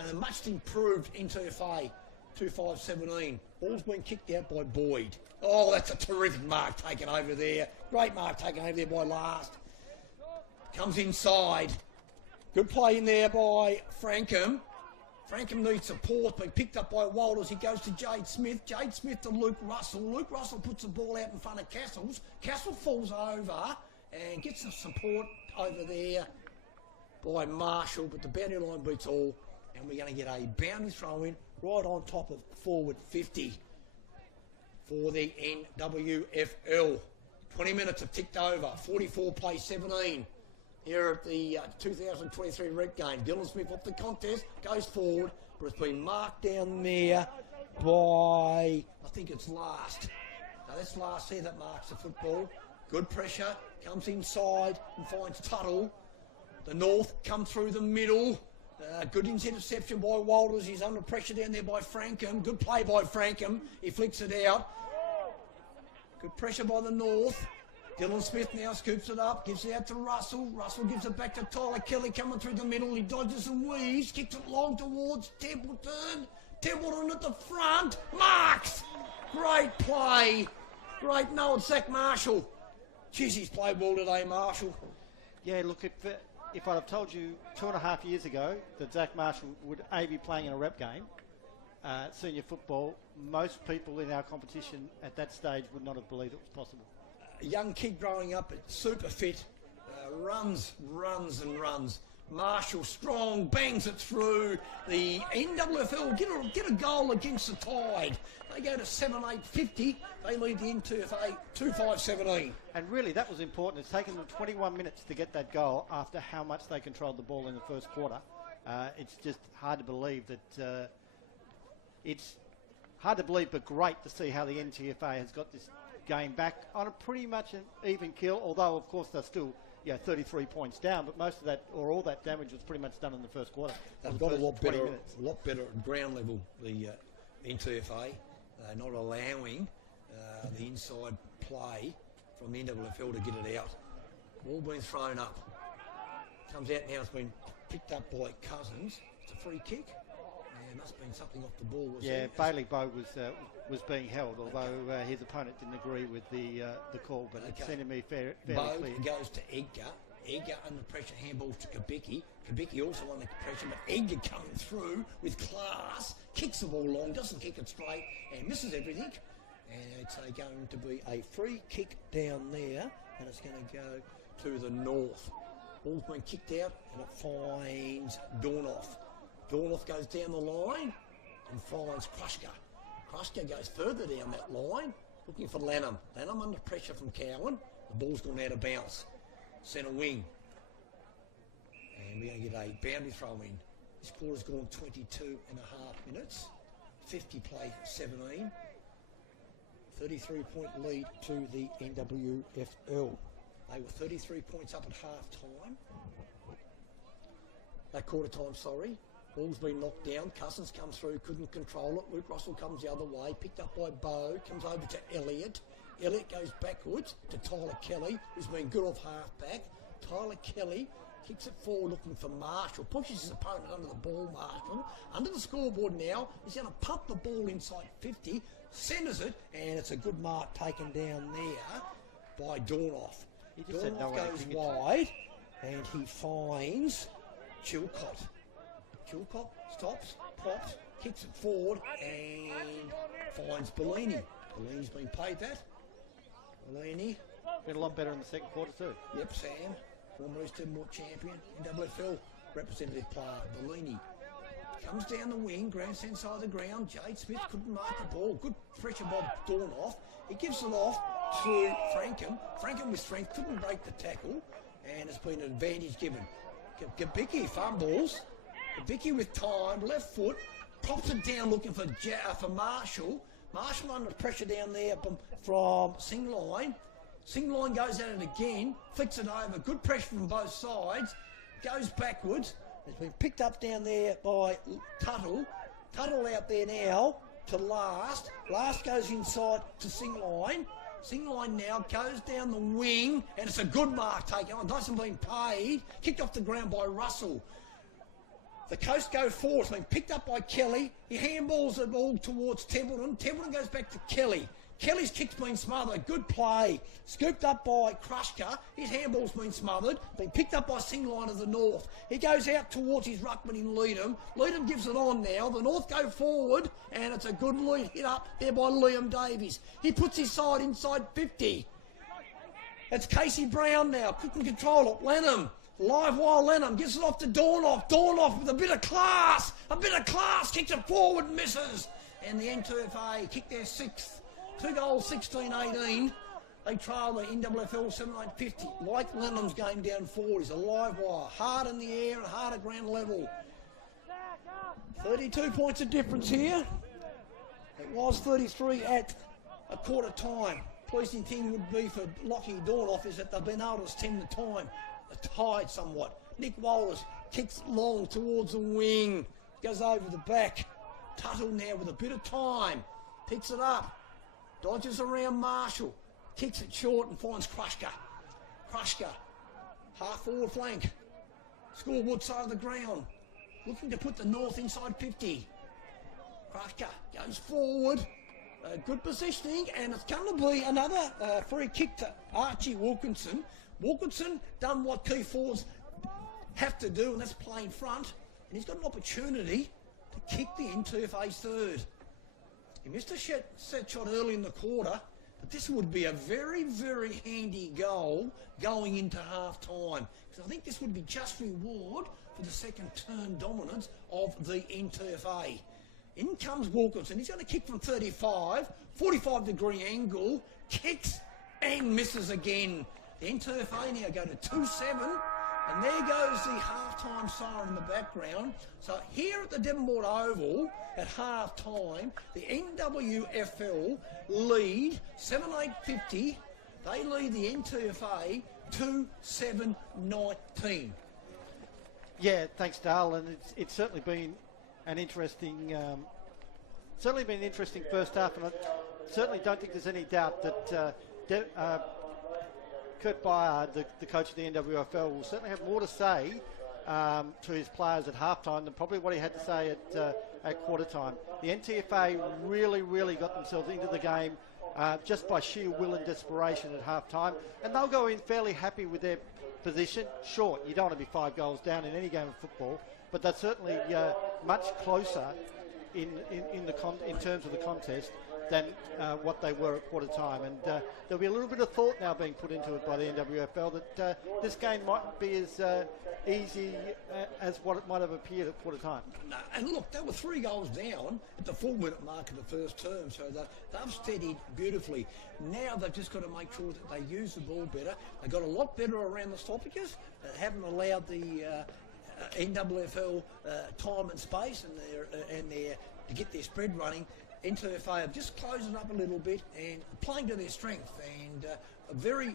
and a much improved NTFA. 2-5-17. Ball's been kicked out by Boyd. Oh, that's a terrific mark taken over there. Great mark taken over there by Last. Comes inside. Good play in there by Frankham. Frankham needs support, been picked up by Walters. He goes to Jade Smith. Jade Smith to Luke Russell. Luke Russell puts the ball out in front of Castles. Castle falls over and gets some support over there by Marshall, but the boundary line beats all. And we're going to get a boundary throw in right on top of forward 50 for the NWFL. 20 minutes have ticked over. 44 plays 17 here at the 2023 Red game. Dylan Smith off the contest, goes forward, but it's been marked down there by, I think it's Last. Now that's Last here that marks the football. Good pressure, comes inside and finds Tuttle. The North come through the middle. Good interception by Walters. He's under pressure down there by Frankham. Good play by Frankham. He flicks it out. Good pressure by the North. Dylan Smith now scoops it up. Gives it out to Russell. Russell gives it back to Tyler Kelly coming through the middle. He dodges and weaves. Kicks it long towards Templeton. Templeton at the front. Marks! Great play. Great. No, it's Zach Marshall. Jeez, he's played well today, Marshall. Yeah, look, if I'd have told you 2.5 years ago that Zach Marshall would be playing in a rep game, senior football, most people in our competition at that stage would not have believed it was possible. a young kid growing up, super fit, runs and runs. Marshall strong, bangs it through. The NWFL get a goal against the Tide. They go to 7-8-50. They lead the N2FA 2-5-17. And really, that was important. It's taken them 21 minutes to get that goal after how much they controlled the ball in the first quarter. It's just hard to believe that it's hard to believe, but great to see how the NTFA has got this game back on a pretty much an even kill, although, of course, they're still 33 points down, but most of that, or all that damage was pretty much done in the first quarter. They've got a lot better at ground level, the NTFA. They're not allowing the inside play from the NWFL to get it out. Ball being thrown up. Comes out now, it's been picked up by Cousins. It's a free kick. There must have been something off the ball. Bailey Bowe was being held, although his opponent didn't agree with the call, but it seemed to me fairly Bowe clear. Goes to Edgar. Edgar under pressure, handballs to Kabicki. Kabicki also under pressure, but Edgar coming through with class, kicks the ball long, doesn't kick it straight, and misses everything. And it's going to be a free kick down there, and it's going to go to the north. Ball's been kicked out, and it finds Dornoff. Dornoff goes down the line and finds Kruska. Kruska goes further down that line, looking for Lanham. Lanham under pressure from Cowan. The ball's gone out of bounds. Centre wing. And we're going to get a boundary throw in. This quarter's gone 22 and a half minutes. 50 play 17. 33-point lead to the NWFL. They were 33 points up at half-time. Quarter time, sorry. Ball's been knocked down. Cousins comes through, couldn't control it. Luke Russell comes the other way, picked up by Bowe, comes over to Elliott. Elliott goes backwards to Tyler Kelly, who's been good off half-back. Tyler Kelly kicks it forward looking for Marshall, pushes his opponent under the ball, Marshall. Under the scoreboard now, he's going to pump the ball inside 50, centres it, and it's a good mark taken down there by Dornoff. Dornoff goes wide, and he finds Chilcott. Chilcott stops, pops, kicks it forward, and finds Bellini. Bellini's been paid that. Bellini. Been a lot better in the second quarter too. Yep, Sam. Former East Devonport champion, NWFL representative player, Bellini. Comes down the wing, grandstand side of the ground. Jade Smith couldn't mark the ball. Good pressure by Dornoff. He gives it off to Frankham. Frankham with strength couldn't break the tackle, and it's been an advantage given. Kabicki fumbles. Kabicki with time, left foot, pops it down looking for Marshall. Marshall under pressure down there from Singline. Singline goes at it again, flicks it over. Good pressure from both sides. Goes backwards. It's been picked up down there by Tuttle. Tuttle out there now to Last. Last goes inside to Singline. Singline now goes down the wing, and it's a good mark taken on. Doesn't been paid. Kicked off the ground by Russell. The Coast go forward. It's been picked up by Kelly. He handballs the ball towards Templeton. Templeton goes back to Kelly. Kelly's kick's been smothered. Good play. Scooped up by Kruska. His handball's been smothered. Been picked up by Singline of the North. He goes out towards his ruckman in Leadham. Leadham gives it on now. The North go forward, and it's a good lead hit up there by Liam Davies. He puts his side inside 50. It's Casey Brown now. Couldn't control it. Lanham. Live wire Lanham gives it off to Dornoff. Dornoff with a bit of class. Kicks it forward, misses. And the N2FA kick their sixth. 2 goals, 16-18. They trail the NWFL 7-8-50. Like Lanham's game down forward. He's a live wire. Hard in the air and hard at ground level. 32 points of difference here. It was 33 at a quarter time. Pleasing thing would be for Lockie Dornoff is that they've been able to stem the time. Tied somewhat. Nick Wallace kicks long towards the wing. Goes over the back. Tuttle now with a bit of time. Picks it up. Dodges around Marshall. Kicks it short and finds Kruska. Kruska. Half forward flank. Scoreboard side of the ground. Looking to put the North inside 50. Kruska goes forward. Good positioning, and it's going to be another free kick to Archie Wilkinson. Wilkinson done what key forwards have to do, and that's play in front. And he's got an opportunity to kick the N2FA's third. He missed a set shot early in the quarter, But this would be a very, very handy goal going into half-time. Because I think this would be just reward for the second turn dominance of the NTFA. In comes Wilkinson. He's going to kick from 35, 45-degree angle, kicks and misses again. The NTFA now go to 2-7. And there goes the half-time siren in the background. So here at the Devonport Oval, at half-time, the NWFL lead 7-8-50. They lead the NTFA 2-7-19. Yeah, thanks, Dale. And it's certainly been an interesting, first half. And I certainly don't think there's any doubt that Kurt Byard, the coach of the NWFL, will certainly have more to say to his players at halftime than probably what he had to say at quarter time. The NTFA really got themselves into the game just by sheer will and desperation at halftime, and they'll go in fairly happy with their position. Sure, you don't want to be 5 goals down in any game of football, but they're certainly much closer in terms of the contest than what they were at quarter time. And there'll be a little bit of thought now being put into it by the NWFL that this game mightn't be as easy as what it might have appeared at quarter time. No, and look, they were 3 goals down at the 4-minute mark of the first term, so they've steadied beautifully. Now they've just got to make sure that they use the ball better. They got a lot better around the stoppages. They haven't allowed the NWFL time and space and to get their spread running. NTFA have just closed it up a little bit and playing to their strength, and a very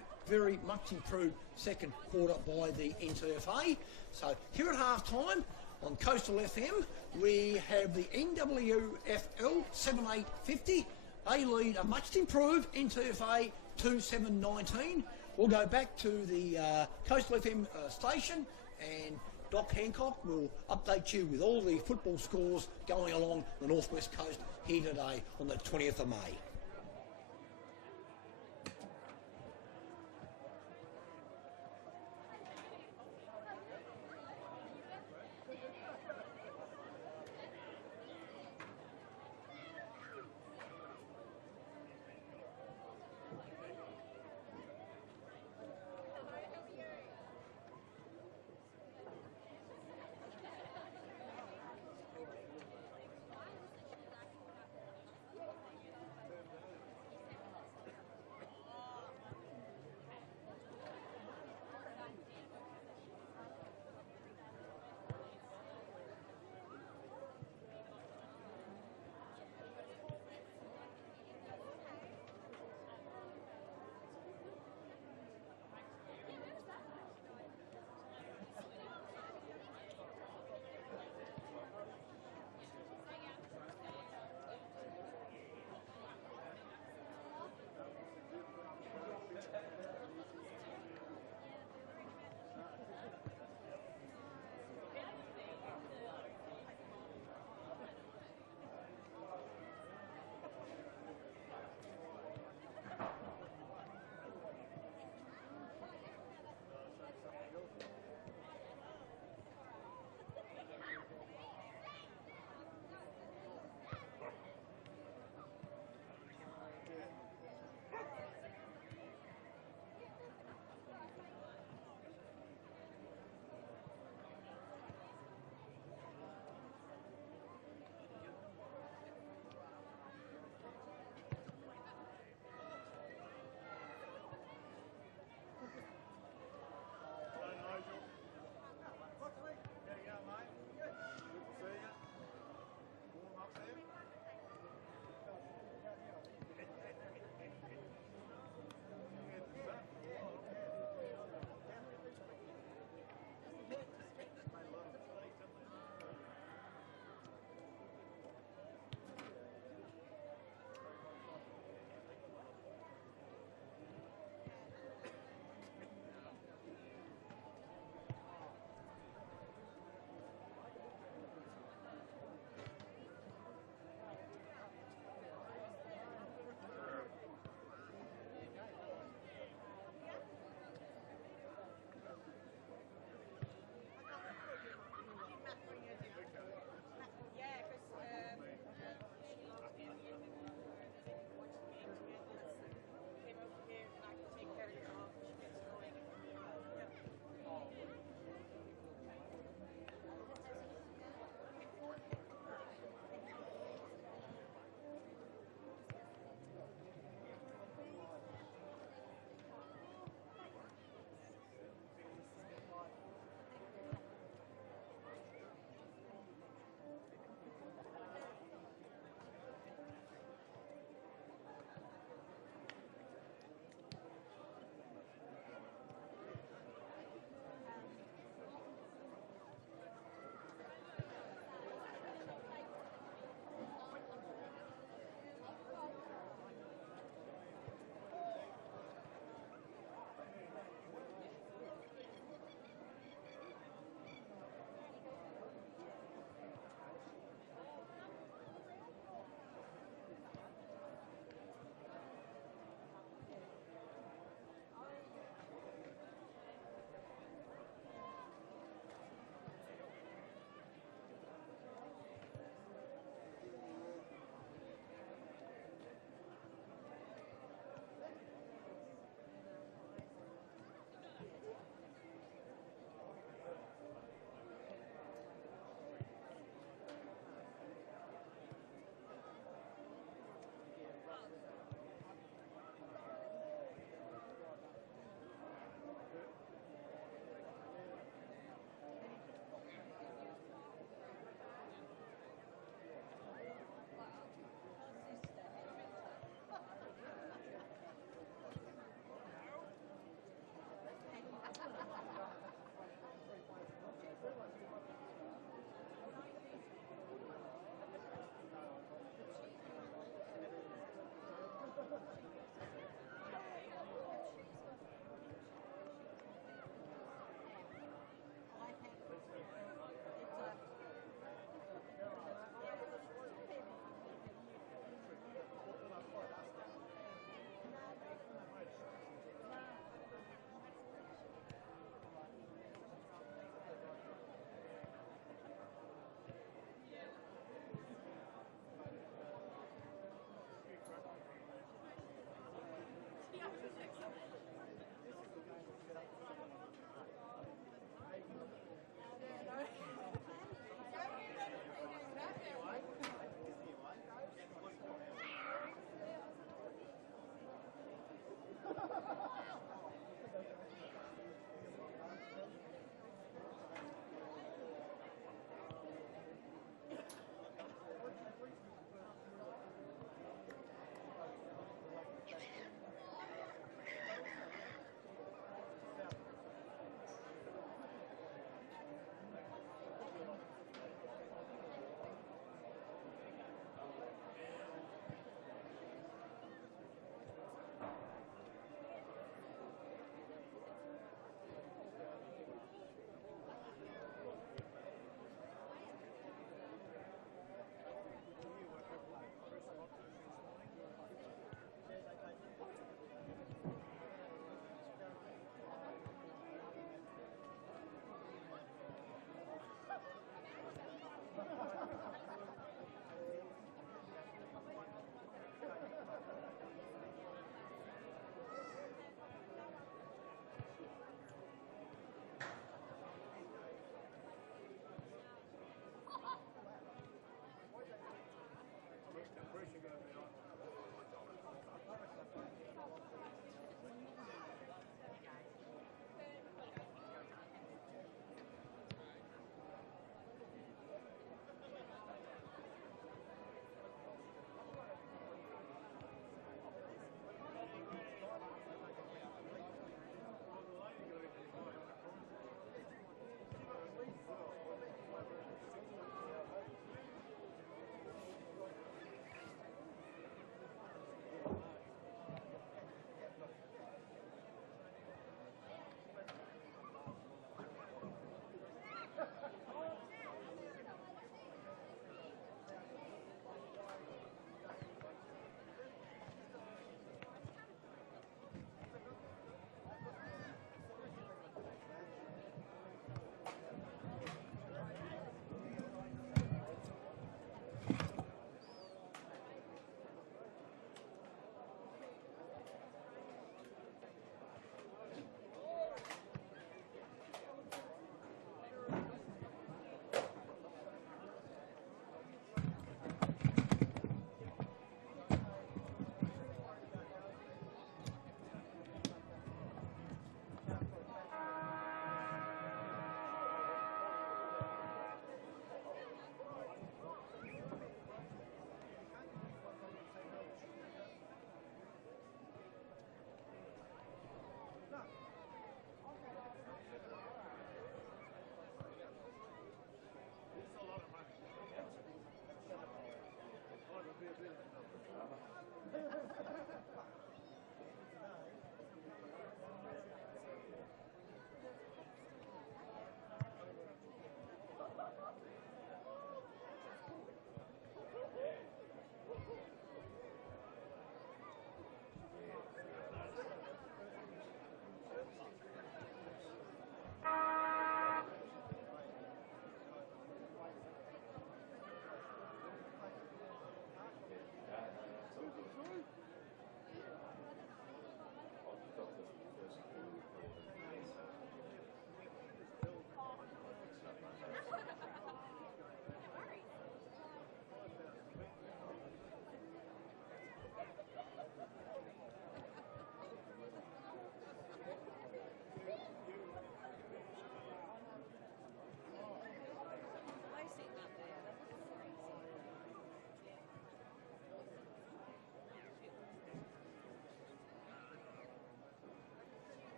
much improved second quarter by the NTFA. So here at half-time on Coastal FM, we have the NWFL 7-8-50. They lead a much improved NTFA 2-7-19. We'll go back to the Coastal FM station, and Doc Hancock will update you with all the football scores going along the northwest coast here today on the 20th of May.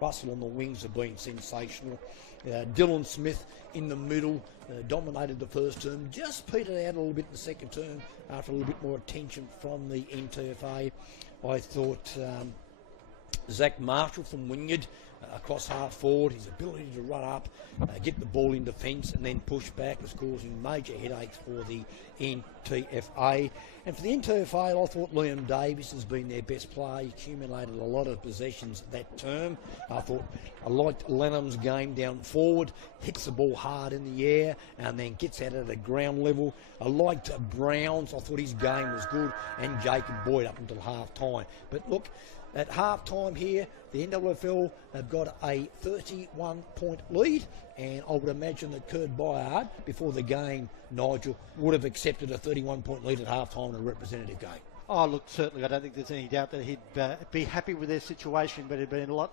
Russell on the wings have been sensational. Dylan Smith in the middle dominated the first term, just petered out a little bit in the second term after a little bit more attention from the NTFA. I thought Zach Marshall from Wynyard across half forward, his ability to run up, get the ball in defence and then push back was causing major headaches for the NTFA. And for the NTFA, I thought Liam Davis has been their best player. He accumulated a lot of possessions that term. I liked Lenham's game down forward, hits the ball hard in the air and then gets out at the ground level. I liked Browns. I thought his game was good, and Jacob Boyd up until half time. But look, at half time here, the NWFL have got a 31-point lead, and I would imagine that Kurt Byard, before the game, Nigel, would have accepted a 31-point lead at half time in a representative game. Oh, look, certainly I don't think there's any doubt that he'd be happy with their situation, but he'd been a lot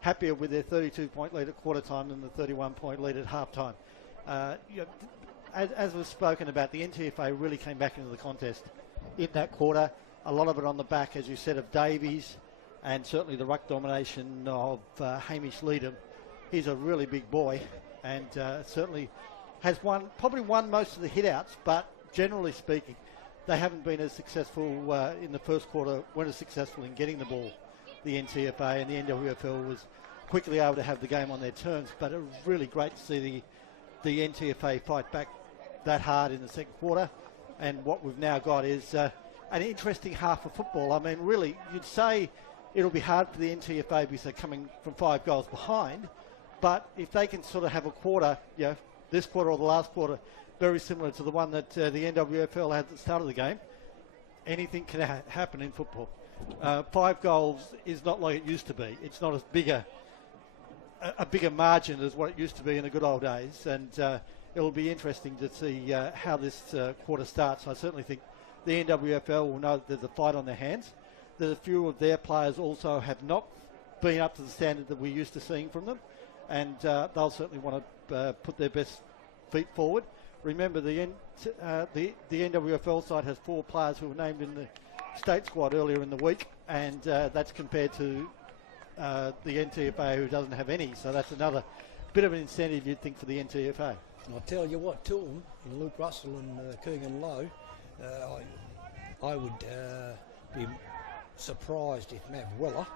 happier with their 32-point lead at quarter time than the 31-point lead at half time. As was spoken about, the NTFA really came back into the contest in that quarter. A lot of it on the back, as you said, of Davies, and certainly the ruck domination of Hamish Leadham. He's a really big boy, and certainly has probably won most of the hit-outs, but generally speaking, they haven't been as successful in the first quarter, weren't as successful in getting the ball. The NTFA and the NWFL was quickly able to have the game on their terms, but it was really great to see the NTFA fight back that hard in the second quarter, and what we've now got is an interesting half of football. I mean, really, you'd say it'll be hard for the NTFA because they're coming from 5 goals behind, but if they can sort of have a quarter, this quarter or the last quarter, very similar to the one that the NWFL had at the start of the game, anything can happen in football. 5 goals is not like it used to be. It's not as bigger a bigger margin as what it used to be in the good old days, and it'll be interesting to see how this quarter starts. I certainly think the NWFL will know that there's a fight on their hands. That a few of their players also have not been up to the standard that we're used to seeing from them, and they'll certainly want to put their best feet forward. Remember, the NWFL side has 4 players who were named in the state squad earlier in the week, and that's compared to the NTFA, who doesn't have any. So that's another bit of an incentive, you'd think, for the NTFA. I'll tell you what, two of them, in Luke Russell and Keegan Lowe, I would be surprised if Matt Weller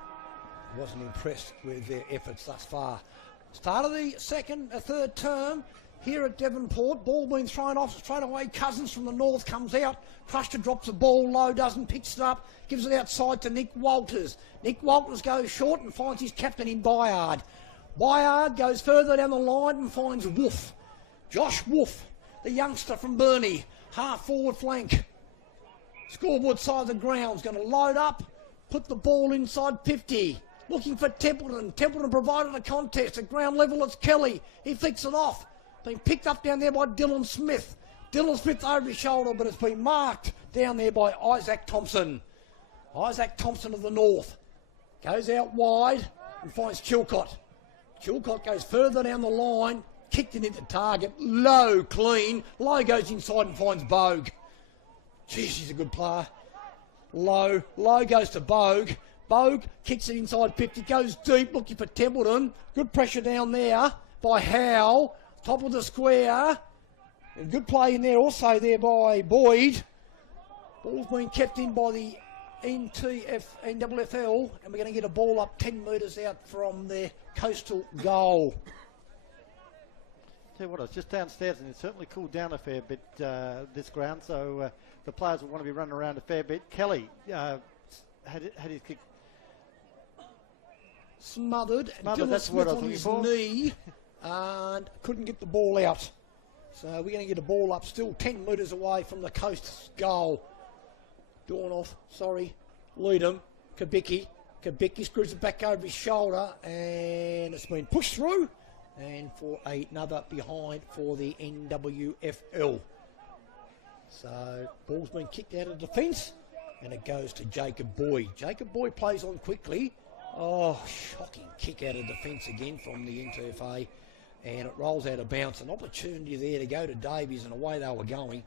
wasn't impressed with their efforts thus far. Start of the third term here at Devonport. Ball being thrown off straight away. Cousins from the north comes out. Crusher drops the ball low, doesn't, picks it up, gives it outside to Nick Walters. Nick Walters goes short and finds his captain in Byard. Byard goes further down the line and finds Wolf. Josh Wolf, the youngster from Burnie, half forward flank. Scoreboard side of the ground's going to load up, put the ball inside 50. Looking for Templeton. Templeton provided a contest. At ground level, it's Kelly. He flicks it off. Been picked up down there by Dylan Smith. Dylan Smith over his shoulder, but it's been marked down there by Isaac Thompson. Isaac Thompson of the north goes out wide and finds Chilcott. Chilcott goes further down the line, kicked it into target. Low, clean. Low goes inside and finds Bogue. Jeez, he's a good player. Low goes to Bogue. Bogue kicks it inside 50, goes deep, looking for Templeton. Good pressure down there by Howe. Top of the square. And good play in there also there by Boyd. Ball's been kept in by the NWFL, and we're going to get a ball up 10 metres out from their coastal goal. Tell you what, I was just downstairs and it's certainly cooled down a fair bit, this ground, so the players will want to be running around a fair bit. Kelly had his kick smothered. Dylan that's what Smith I on his for. knee and couldn't get the ball out. So we're going to get a ball up still 10 metres away from the coast's goal. Leadham, Kabicki. Kabicki screws it back over his shoulder and it's been pushed through, and for another behind for the NWFL. So ball's been kicked out of defence and it goes to Jacob Boyd. Jacob Boyd plays on quickly. Oh, shocking kick out of defence again from the NTFA, and it rolls out of bounds. An opportunity there to go to Davies, and away they were going.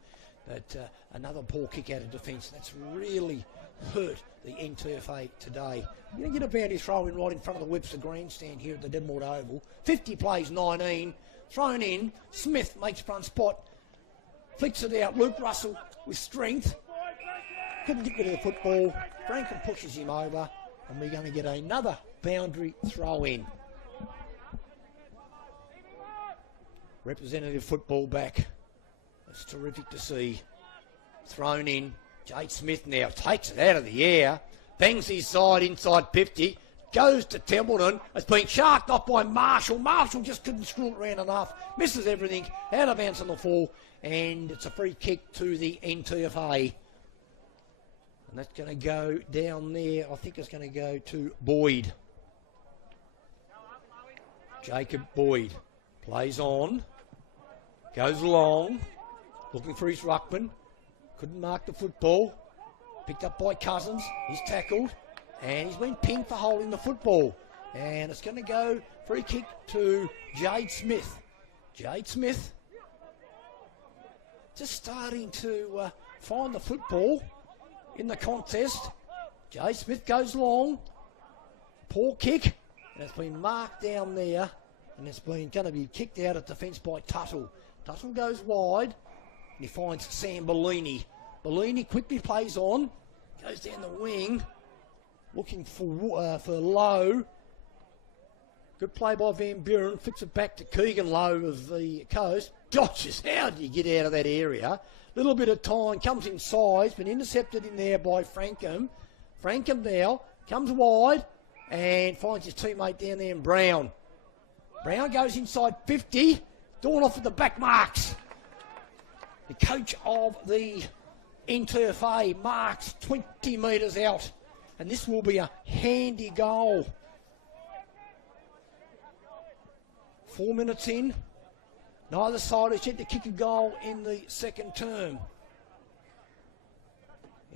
But another poor kick out of defence. That's really hurt the NTFA today. You're going to get a boundary throw in right in front of the Webster grandstand here at the Devonport Oval. 50 plays 19. Thrown in. Smith makes front spot. Flicks it out. Luke Russell with strength. Couldn't get rid of the football. Franklin pushes him over. And we're going to get another boundary throw in. Representative football back. It's terrific to see. Thrown in. Jade Smith now takes it out of the air. Bangs his side inside 50. Goes to Templeton. It's been sharked off by Marshall. Marshall just couldn't screw it around enough. Misses everything. Out of bounds on the fall. And it's a free kick to the NTFA. And that's going to go down there. I think it's going to go to Boyd. Jacob Boyd plays on. Goes long. Looking for his ruckman. Couldn't mark the football. Picked up by Cousins. He's tackled. And he's been pinged for holding the football. And it's going to go free kick to Jade Smith. Jade Smith just starting to find the football in the contest. Jade Smith goes long. Poor kick. And it's been marked down there. And it's been going to be kicked out of defence by Tuttle. Tuttle goes wide. And he finds Sam Bellini. Bellini quickly plays on. Goes down the wing. Looking for Lowe. Good play by Van Buren. Flicks it back to Keegan Lowe of the coast. Dodges. How do you get out of that area? Little bit of time. Comes inside. Been intercepted in there by Frankham. Frankham now comes wide and finds his teammate down there in Brown. Brown goes inside 50. Dornoff with the back marks. The coach of the NTFA marks 20 metres out. And this will be a handy goal. 4 minutes in. Neither side has yet to kick a goal in the second term.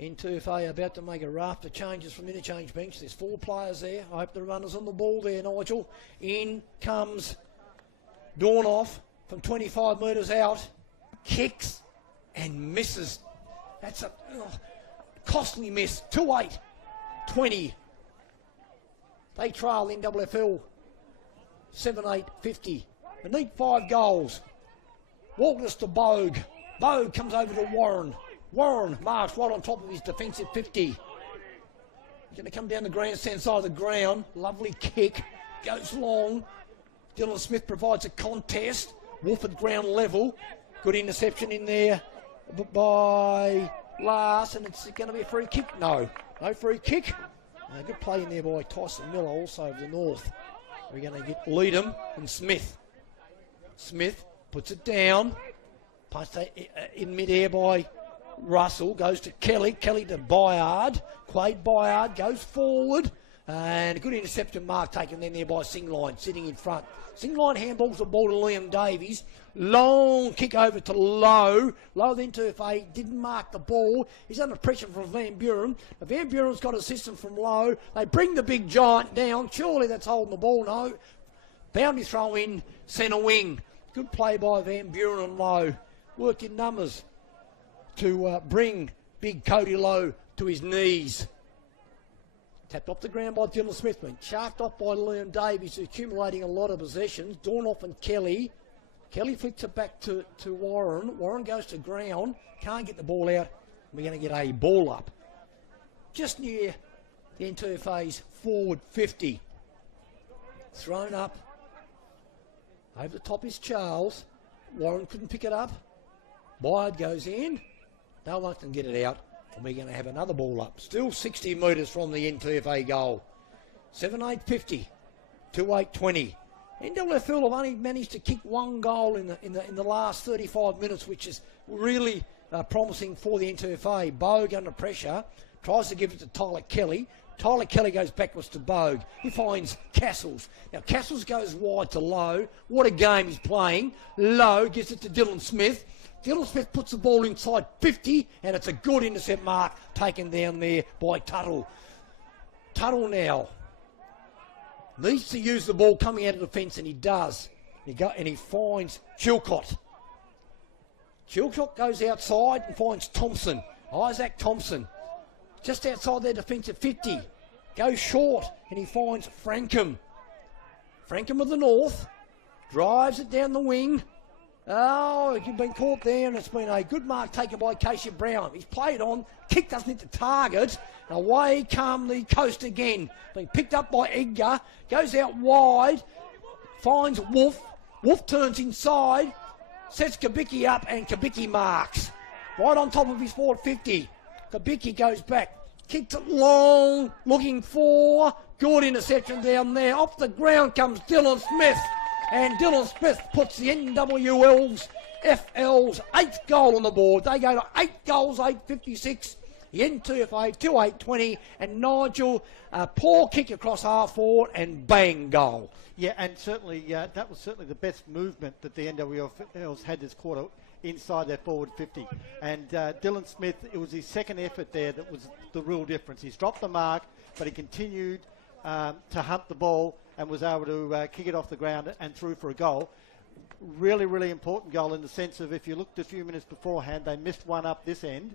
NTFA about to make a raft of changes from the interchange bench. There's 4 players there. I hope the runner's on the ball there, Nigel. In comes Dornoff from 25 metres out. Kicks and misses. That's a costly miss. 2-8. 20. They trail NWFL 7-8-50. They need 5 goals. Walters to Bogue. Bogue comes over to Warren. Warren marks right on top of his defensive 50. He's going to come down the grandstand side of the ground. Lovely kick. Goes long. Dylan Smith provides a contest. Wolford ground level. Good interception in there by Lars, and it's going to be a free kick. No free kick. Good play in there by Tyson Miller, also of the north. We're going to get Leadham and Smith. Smith puts it down. Passed in mid-air by Russell. Goes to Kelly. Kelly to Byard. Quade Byard goes forward. And a good interception mark taken then there by Singline, sitting in front. Singline handballs the ball to Liam Davies. Long kick over to Lowe. Lowe then to FA, didn't mark the ball. He's under pressure from Van Buren. Van Buren's got assistance from Lowe. They bring the big giant down. Surely that's holding the ball. No. Boundary throw in, centre wing. Good play by Van Buren and Lowe. Worked in numbers to bring big Cody Lowe to his knees. Tapped off the ground by Dylan Smith, been sharked off by Liam Davies, accumulating a lot of possessions. Dornoff and Kelly. Kelly flicks it back to Warren. Warren goes to ground, can't get the ball out. We're going to get a ball up just near the NTFA's forward 50. Thrown up. Over the top is Charles. Warren couldn't pick it up. Byard goes in. No one can get it out. And we're going to have another ball up. Still 60 metres from the NTFA goal. 7-8-50. 2-8-20. NWFL have only managed to kick 1 goal in the last 35 minutes, which is really promising for the NTFA. Bogue under pressure. Tries to give it to Tyler Kelly. Tyler Kelly goes backwards to Bogue. He finds Castles. Now Castles goes wide to Lowe. What a game he's playing. Lowe gives it to Dylan Smith. Dylan Smith puts the ball inside 50, and it's a good intercept mark taken down there by Tuttle. Tuttle now needs to use the ball coming out of defence, and he does. And he finds Chilcott. Chilcott goes outside and finds Thompson. Isaac Thompson. just outside their defensive 50. Goes short, and he finds Frankham. Frankham of the North. Drives it down the wing. Oh, you've been caught there, and it's been a good mark taken by Casey Brown. He's played on. Kick doesn't hit the target. And away come the Coast again. Being picked up by Edgar. Goes out wide. Finds Wolf. Wolf turns inside. Sets Kabicki up, and Kabicki marks. Right on top of his forward 50. Kabicki goes back. Kicks it long. Looking for. Good interception down there. Off the ground comes Dylan Smith. And Dylan Smith puts the NWL's FL's 8th goal on the board. They go to 8 goals, 8.56. The N2FA 2.8.20. And Nigel, poor kick across half forward and bang goal. Yeah, and certainly that was certainly the best movement that the NWL's had this quarter inside their forward 50. And Dylan Smith, it was his second effort there that was the real difference. He's dropped the mark, but he continued to hunt the ball and was able to kick it off the ground and through for a goal. Really, really important goal in the sense of if you looked a few minutes beforehand, they missed one up this end,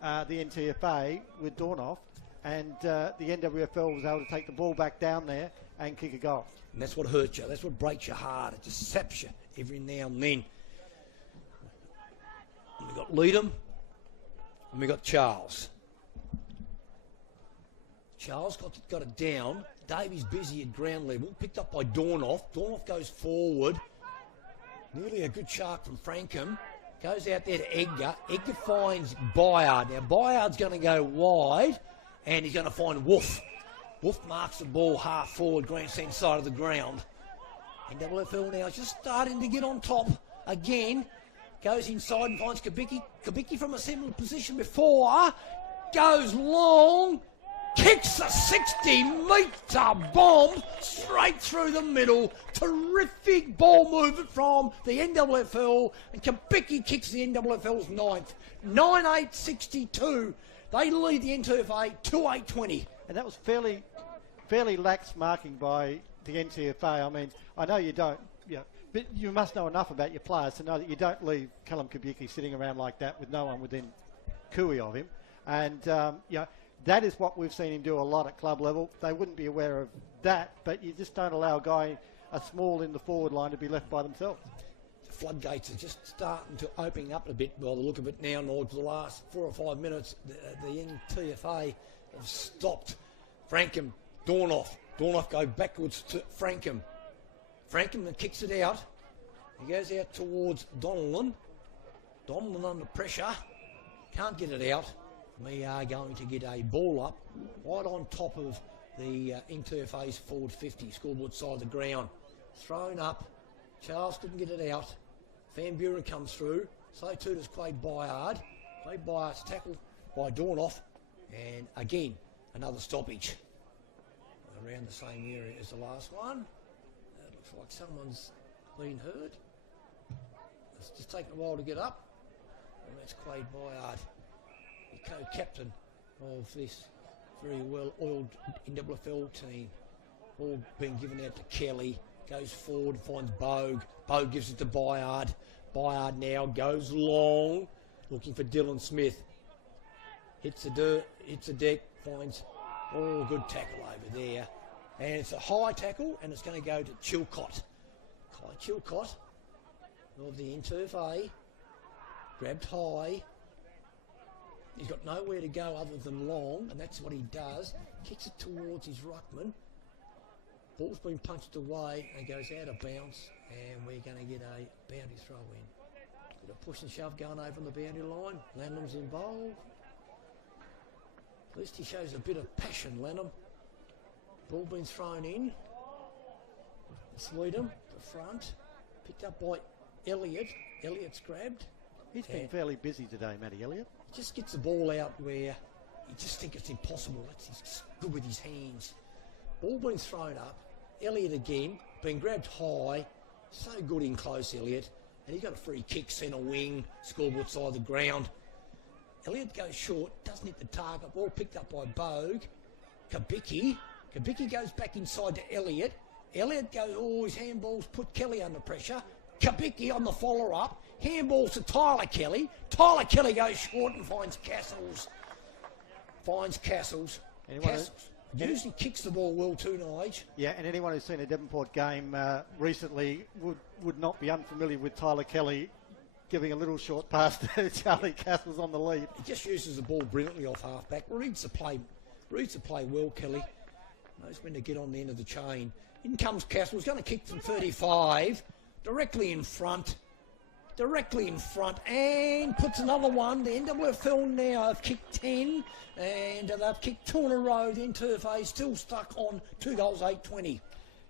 the NTFA with Dornoff, and the NWFL was able to take the ball back down there and kick a goal. And that's what hurts you. That's what breaks your heart. It just saps you every now and then. And we got Leadham and we got Charles. Charles got it down. Davies busy at ground level. Picked up by Dornoff. Dornoff goes forward. Nearly a good shark from Frankham. Goes out there to Edgar. Edgar finds Byard. Now Byard's going to go wide and he's going to find Wolf. Wolf marks the ball half forward, grandstand side of the ground. NWFL now just starting to get on top again. Goes inside and finds Kabicki. Kabicki from a similar position before. Goes long. Kicks a 60-metre bomb straight through the middle. Terrific ball movement from the NWFL. And Kabicki kicks the NWFL's 9th. 9-8-62. They lead the N2FA 2-8-20. And that was fairly lax marking by the NTFA. I mean, I know you don't, but you must know enough about your players to know that you don't leave Callum Kabicki sitting around like that with no one within cooey of him. And, that is what we've seen him do a lot at club level. They wouldn't be aware of that, but you just don't allow a guy small in the forward line to be left by themselves. The floodgates are just starting to open up a bit by the look of it now, Nord. For the last 4 or 5 minutes, the NTFA have stopped. Frankham, Dornoff. Dornoff go backwards to Frankham. Frankham kicks it out. He goes out towards Donnellan. Donnellan under pressure. Can't get it out. We are going to get a ball up right on top of the NTFA's forward 50, scoreboard side of the ground. Thrown up. Charles couldn't get it out. Van Buren comes through. So too does Quade Byard. Quade Byard's tackled by Dornoff. And again, another stoppage. Around the same area as the last one. It looks like someone's been hurt. It's just taken a while to get up. And that's Quade Byard, the co-captain of this very well-oiled NWFL team. Ball being given out to Kelly. Goes forward, finds Bogue. Bogue gives it to Byard. Byard now goes long, looking for Dylan Smith. Hits the deck, finds good tackle over there. And it's a high tackle, and it's going to go to Chilcott. Kai Chilcott of the NTFA. Grabbed high. He's got nowhere to go other than long, and that's what he does. Kicks it towards his ruckman. Ball's been punched away and goes out of bounds, and we're going to get a boundary throw in. Bit of push and shove going over on the boundary line. Lanham's involved. At least he shows a bit of passion, Lanham. Ball being thrown in. It's Leadham, the front. Picked up by Elliott. Elliott's grabbed. He's been fairly busy today, Matty Elliott. He just gets the ball out where you just think it's impossible. He's good with his hands. Ball being thrown up. Elliott again, being grabbed high. So good in close, Elliott. And he's got a free kick, centre wing, scoreboard side of the ground. Elliott goes short, doesn't hit the target. Ball picked up by Bogue. Kabicki. Kabicki goes back inside to Elliott. Elliott goes, his handballs put Kelly under pressure. Kabicki on the follow-up. Handballs to Tyler Kelly. Tyler Kelly goes short and finds Castles. finds Castles. Anyone who- Castles usually kicks the ball well too, Nige. Yeah, and anyone who's seen a Devonport game recently would not be unfamiliar with Tyler Kelly giving a little short pass to Charlie Castles on the lead. He just uses the ball brilliantly off half-back. Reads the play well, Kelly. Knows when to get on the end of the chain. In comes Castles, going to kick from 35, directly in front, and puts another one. The NWFL now have kicked 10, and they've kicked 2 in a row. The NTFA still stuck on 2 goals, 8-20.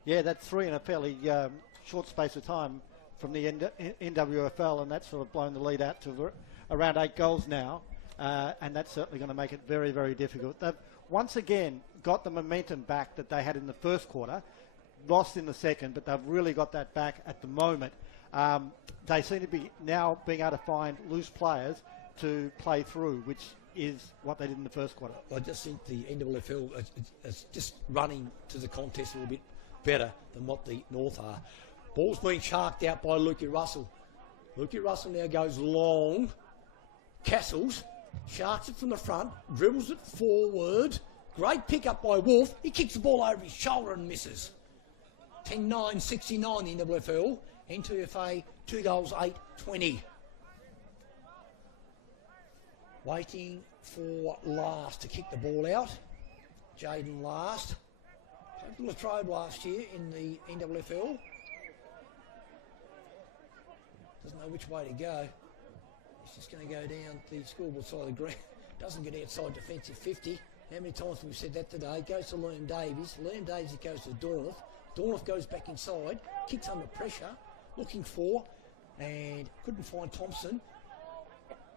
Yeah, that's 3 in a fairly short space of time from the NWFL, and that's sort of blown the lead out to around 8 goals now, and that's certainly going to make it very, very difficult. They've once again got the momentum back that they had in the first quarter, lost in the second, but they've really got that back at the moment. They seem to be now being able to find loose players to play through, which is what they did in the first quarter. I just think the NWFL is just running to the contest a little bit better than what the North are. Ball's being sharked out by Lukey Russell. Lukey Russell now goes long. Castles sharks it from the front, dribbles it forward. Great pick up by Wolf. He kicks the ball over his shoulder and misses. 10-9-69 the NWFL. NTFA 2 goals, 8-20. Waiting for Last to kick the ball out. Jaden Last. Played for Latrobe last year in the NWFL. Doesn't know which way to go. He's just going to go down the scoreboard side of the ground. Doesn't get outside defensive 50. How many times have we said that today? Goes to Liam Davies. Liam Davies goes to Dornoth. Dornoth goes back inside. Kicks under pressure. Looking for. And couldn't find Thompson.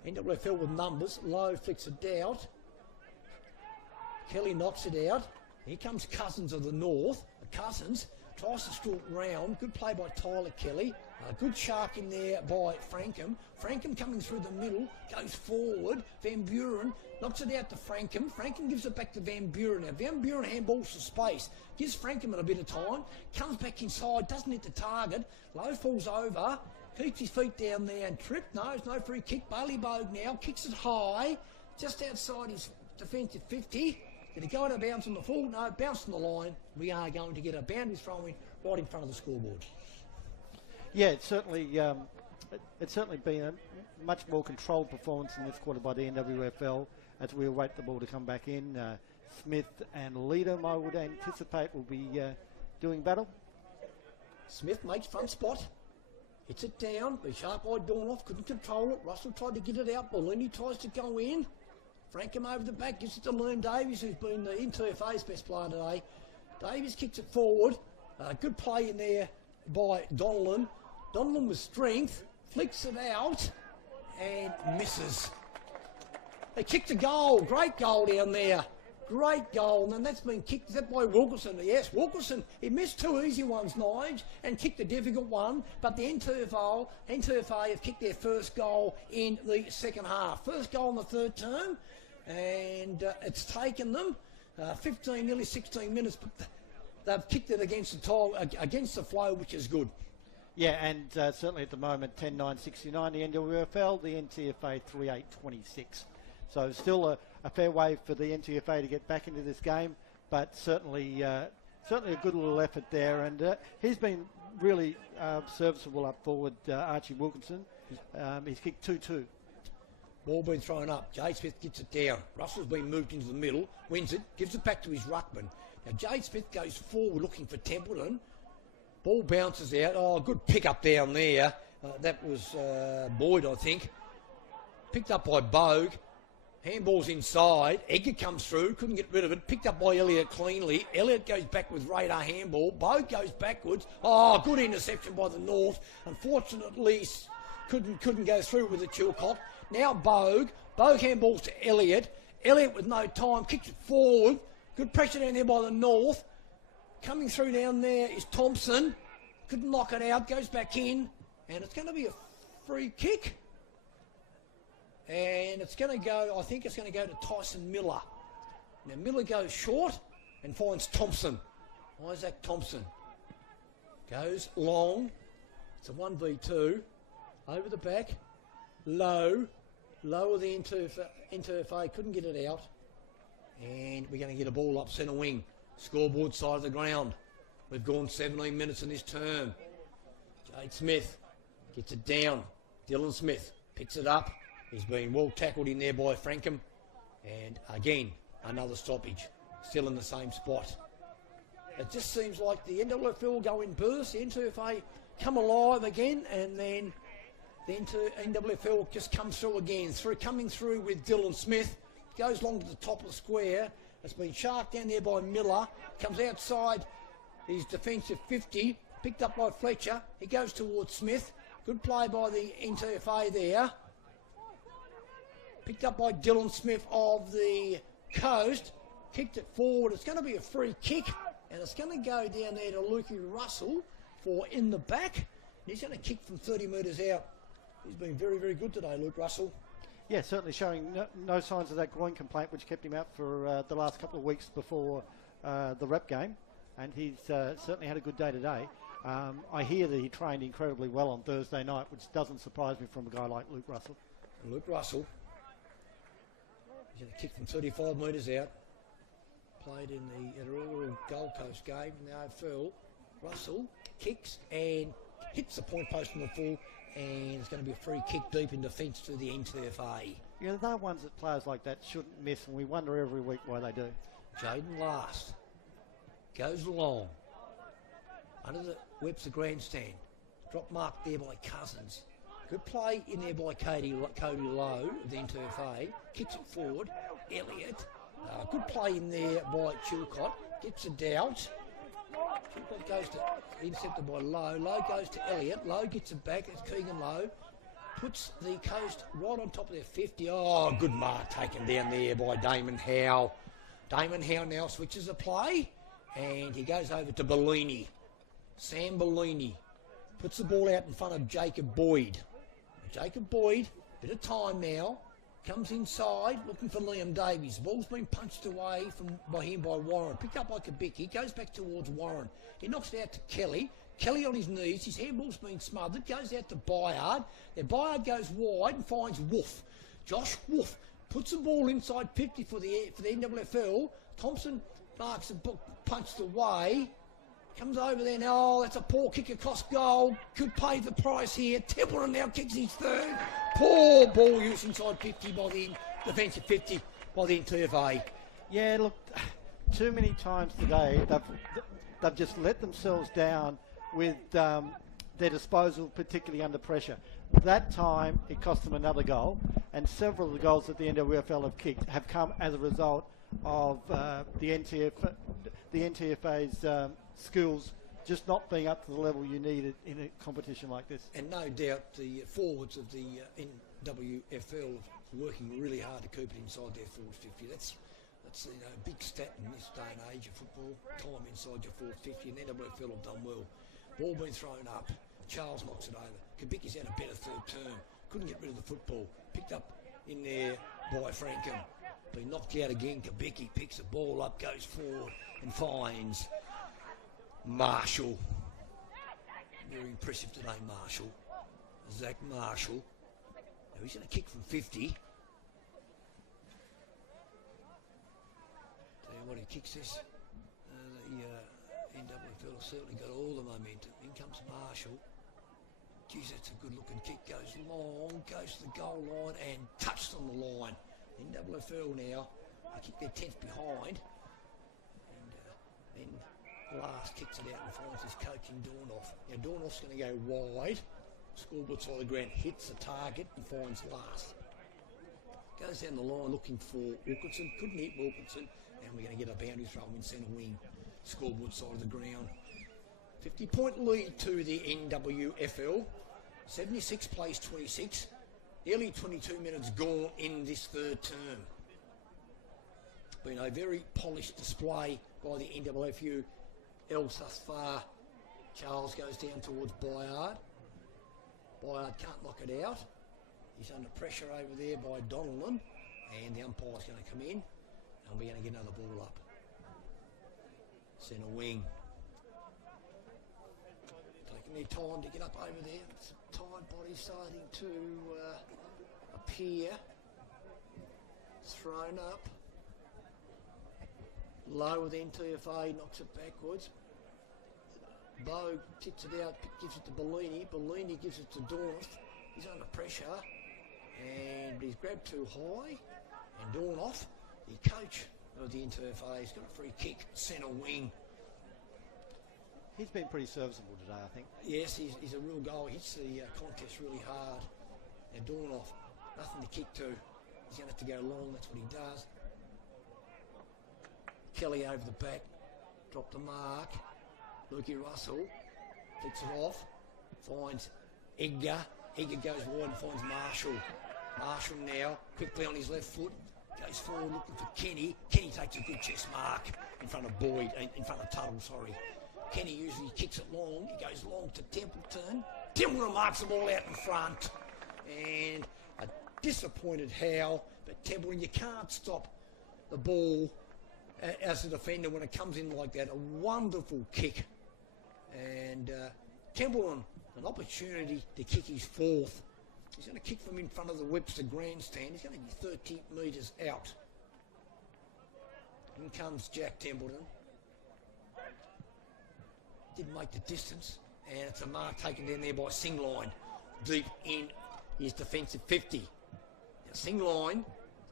NWFL with numbers. Lowe flicks it out. Kelly knocks it out. Here comes Cousins of the North. Cousins tries to stalk round. Good play by Tyler Kelly. Good shark in there by Frankham. Frankham coming through the middle. Goes forward. Van Buren knocks it out to Frankham. Frankham gives it back to Van Buren. Now Van Buren handballs to space. Gives Frankham a bit of time. Comes back inside. Doesn't hit the target. Lowe falls over. Keeps his feet down there and tripped. No, it's no free kick. Bailey Bogue now kicks it high. Just outside his defensive 50. Did he go out of bounds on the full? No, bounced on the line. We are going to get a boundary throw in right in front of the scoreboard. Yeah, it's certainly been a much more controlled performance in this quarter by the NWFL as we await the ball to come back in. Smith and Leadham, I would anticipate, will be doing battle. Smith makes front spot. Hits it down. Be sharp by Dornoff. Couldn't control it. Russell tried to get it out. Bellini tries to go in. Frankham over the back. Gives it to Liam Davies, who's been the NTFA's best player today. Davies kicks it forward. Good play in there by Donnellan. Donnellan with strength. Flicks it out. And misses. They kicked a goal. Great goal down there. Great goal, and that's been kicked by Wilkerson. Yes, Wilkerson, he missed 2 easy ones, Nige, and kicked a difficult one, but the NTFA have kicked their first goal in the second half. First goal in the third term, and it's taken them 15, nearly 16 minutes, but they've kicked it against the flow, which is good. Yeah, and certainly at the moment, 10-9-69 the NWFL, the NTFA 3-8-26. So still a fair way for the NTFA to get back into this game, but certainly a good little effort there. And he's been really serviceable up forward, Archie Wilkinson. He's kicked 2-2. Ball being thrown up. Jade Smith gets it down. Russell's been moved into the middle, wins it, gives it back to his ruckman. Now Jade Smith goes forward looking for Templeton. Ball bounces out. Oh, good pick up down there. That was Boyd, I think. Picked up by Bogue. Handball's inside. Edgar comes through. Couldn't get rid of it. Picked up by Elliott cleanly. Elliott goes back with radar handball. Bogue goes backwards. Oh, good interception by the North. Unfortunately, couldn't go through with the Chilcott. Now Bogue. Bogue handballs to Elliott. Elliott with no time. Kicks it forward. Good pressure down there by the North. Coming through down there is Thompson. Couldn't knock it out. Goes back in. And it's going to be a free kick. And it's going to go, I think it's going to go to Tyson Miller. Now Miller goes short and finds Thompson. Isaac Thompson. Goes long. It's a 1v2. Over the back. Low. Lower the NTFA. Couldn't get it out. And we're going to get a ball up centre wing. Scoreboard side of the ground. We've gone 17 minutes in this term. Jade Smith gets it down. Dylan Smith picks it up. He's been well tackled in there by Frankham. And again, another stoppage. Still in the same spot. It just seems like the NWFL go in bursts. The NTFA come alive again, and then the NWFL just comes through again. Coming through with Dylan Smith. Goes along to the top of the square. It's been sharked down there by Miller. Comes outside his defensive 50. Picked up by Fletcher. He goes towards Smith. Good play by the NTFA there. Picked up by Dylan Smith of the Coast. Kicked it forward. It's going to be a free kick. And it's going to go down there to Lukey Russell for in the back. He's going to kick from 30 metres out. He's been very, very good today, Luke Russell. Yeah, certainly showing no signs of that groin complaint, which kept him out for the last couple of weeks before the rep game. And he's certainly had a good day today. I hear that he trained incredibly well on Thursday night, which doesn't surprise me from a guy like Luke Russell. Luke Russell. He's going to kick from 35 metres out. Played in the inaugural Gold Coast game in the AFL. Russell kicks and hits the point post on the full, and it's going to be a free kick deep in defence to the NTFA. Yeah, they're ones that players like that shouldn't miss, and we wonder every week why they do. Jaden Last goes along under the Webster grandstand. Drop mark there by Cousins. Good play in there by Cody Lowe of the NTFA. Kicks it forward. Elliott. Good play in there by Chilcott. Gets it out. Chilcott goes to intercepted by Lowe. Lowe goes to Elliott. Lowe gets it back. It's Keegan Lowe. Puts the Coast right on top of their 50. Oh, good mark taken down there by Damon Howe. Damon Howe now switches the play. And he goes over to Bellini. Sam Bellini puts the ball out in front of Jacob Boyd. Jacob Boyd, bit of time now. Comes inside, looking for Liam Davies. Ball's been punched away by Warren. Picked up by Kabicki, goes back towards Warren. He knocks it out to Kelly. Kelly on his knees, his handball's been smothered, goes out to Byard. Then Byard goes wide and finds Wolf. Josh Wolf puts the ball inside 50 for the NWFL. Thompson marks the ball, punched away. Comes over there now. Oh, that's a poor kick across goal. Could pay the price here. Templeton now kicks his third. Poor ball use inside 50 by the defensive 50 by the NTFA. Yeah, look, too many times today they've just let themselves down with their disposal, particularly under pressure. That time it cost them another goal, and several of the goals that the NWFL have kicked have come as a result of the NTFA's skills just not being up to the level you need in a competition like this. And no doubt the forwards of the NWFL are working really hard to keep it inside their forward 50. That's a big stat in this day and age of football. Time inside your forward 50, and NWFL have done well. Ball been thrown up. Charles knocks it over. Kabicki's had a better third term. Couldn't get rid of the football. Picked up in there by Frankham. Been knocked out again. Kabicki picks the ball up, goes forward and finds Marshall. Very impressive today, Marshall. Zach Marshall. Now he's going to kick from 50. Tell you what, he kicks this. The NWFL has certainly got all the momentum. In comes Marshall. Geez, that's a good looking kick. Goes long, goes to the goal line and touched on the line. NWFL now, they kick their 10th behind. And then Last kicks it out and finds his coach in Dornoff. Now Dornoff's going to go wide. Scoreboard side of the ground, hits the target and finds Last. Goes down the line looking for Wilkinson. Couldn't hit Wilkinson. And we're going to get a boundary throw in centre wing. Scoreboard side of the ground. 50-point lead to the NWFL. 76 plays 26. Nearly 22 minutes gone in this third term. Been a very polished display by the NWFL thus far. Charles goes down towards Byard. Byard can't knock it out. He's under pressure over there by Donnellan. And the umpire's going to come in. And we're going to get another ball up. Centre wing. Taking their time to get up over there. It's tired body starting to appear. Thrown up. Low with NTFA, knocks it backwards. Bow kicks it out, gives it to Bellini. Bellini gives it to Dornoff. He's under pressure. And he's grabbed too high. And Dornoff, the coach of the NTFA, he's got a free kick, centre wing. He's been pretty serviceable today, I think. Yes, he's a real goal. He hits the contest really hard. Now Dornoff, nothing to kick to. He's going to have to go long, that's what he does. Kelly over the back, dropped the mark. Lukey Russell kicks it off, finds Edgar. Edgar goes wide and finds Marshall. Marshall now, quickly on his left foot, goes forward looking for Kenny. Kenny takes a good chest mark in front of Boyd, in front of Tuttle, sorry. Kenny usually kicks it long. He goes long to Templeton. Templeton marks the ball out in front. And a disappointed Howe, but Templeton, you can't stop the ball as a defender when it comes in like that. A wonderful kick. And Templeton, an opportunity to kick his fourth. He's going to kick from in front of the Webster grandstand. He's going to be 30 metres out. In comes Jack Templeton. Didn't make the distance. And it's a mark taken down there by Singline. Deep in his defensive 50. Now Singline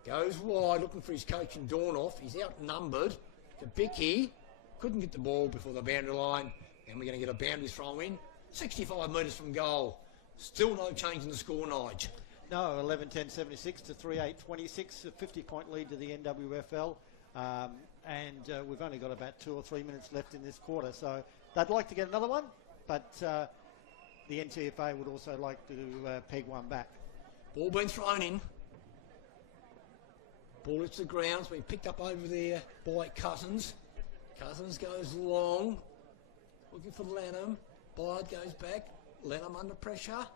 goes wide looking for his coach in Dornoff. He's outnumbered. Kabicki couldn't get the ball before the boundary line. And we're going to get a boundary throw in. 65 metres from goal. Still no change in the score, Nige. No, 11-10-76 to 3-8-26, a 50-point lead to the NWFL. And we've only got about 2 or 3 minutes left in this quarter. So they'd like to get another one, but the NTFA would also like to peg one back. Ball being thrown in. Ball hits the ground. It's been picked up over there by Cousins. Cousins goes long. Looking for Lanham. Byard goes back. Lanham under pressure.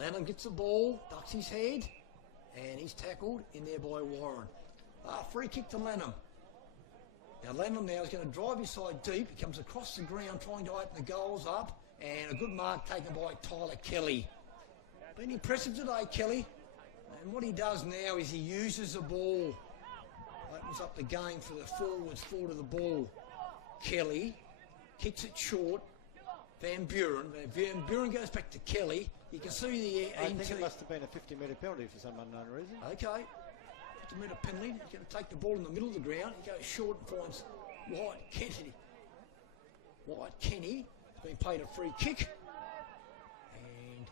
Lanham gets the ball, ducks his head, and he's tackled in there by Warren. Free kick to Lanham. Now Lanham now is going to drive his side deep. He comes across the ground trying to open the goals up, and a good mark taken by Tyler Kelly. Been impressive today, Kelly. And what he does now is he uses the ball. Opens up the game for the forwards, forward of the ball. Kelly kicks it short. Van Buren goes back to Kelly. You can see the... I think it must have been a 50-metre penalty for some unknown reason. Okay. 50-metre penalty. He's going to take the ball in the middle of the ground. He goes short and finds Wyatt Kennedy. Wyatt Kenny has been paid a free kick. And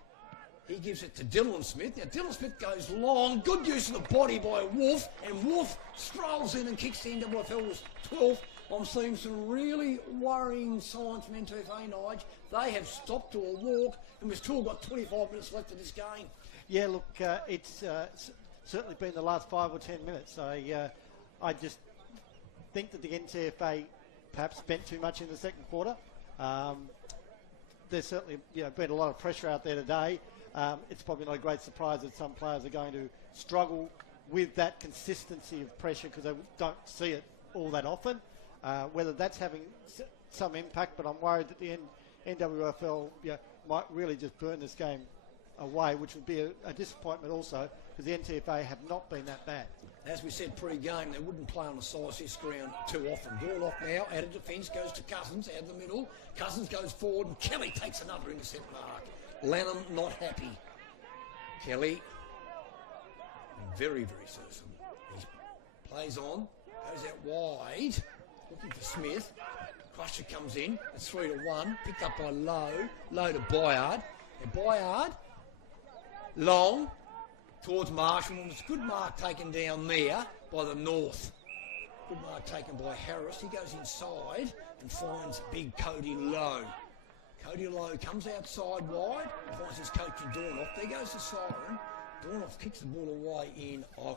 he gives it to Dylan Smith. Now, Dylan Smith goes long. Good use of the body by Wolf. And Wolf strolls in and kicks the NWFL's 12th. I'm seeing some really worrying signs from NTFA, Nige. They have stopped to a walk, and we've still got 25 minutes left of this game. Yeah, look, it's certainly been the last 5 or 10 minutes. I just think that the NTFA perhaps spent too much in the second quarter. There's certainly been a lot of pressure out there today. It's probably not a great surprise that some players are going to struggle with that consistency of pressure because they don't see it all that often. Whether that's having some impact, but I'm worried that the NWFL might really just burn this game away, which would be a disappointment also, because the NTFA have not been that bad. As we said pre-game, they wouldn't play on the size this ground too often. Ball off now, out of defence, goes to Cousins, out of the middle. Cousins goes forward, and Kelly takes another intercept mark. Lanham not happy. Kelly, very, very serviceable. He plays on, goes out wide. Looking for Smith. Crusher comes in. It's 3-1. Picked up by Lowe. Lowe to Byard. And Byard, long, towards Marshall. And it's a good mark taken down there by the North. Good mark taken by Harris. He goes inside and finds big Cody Lowe. Cody Lowe comes outside wide and finds his coach in Dornoff. There goes the siren. Dornoff kicks the ball away in by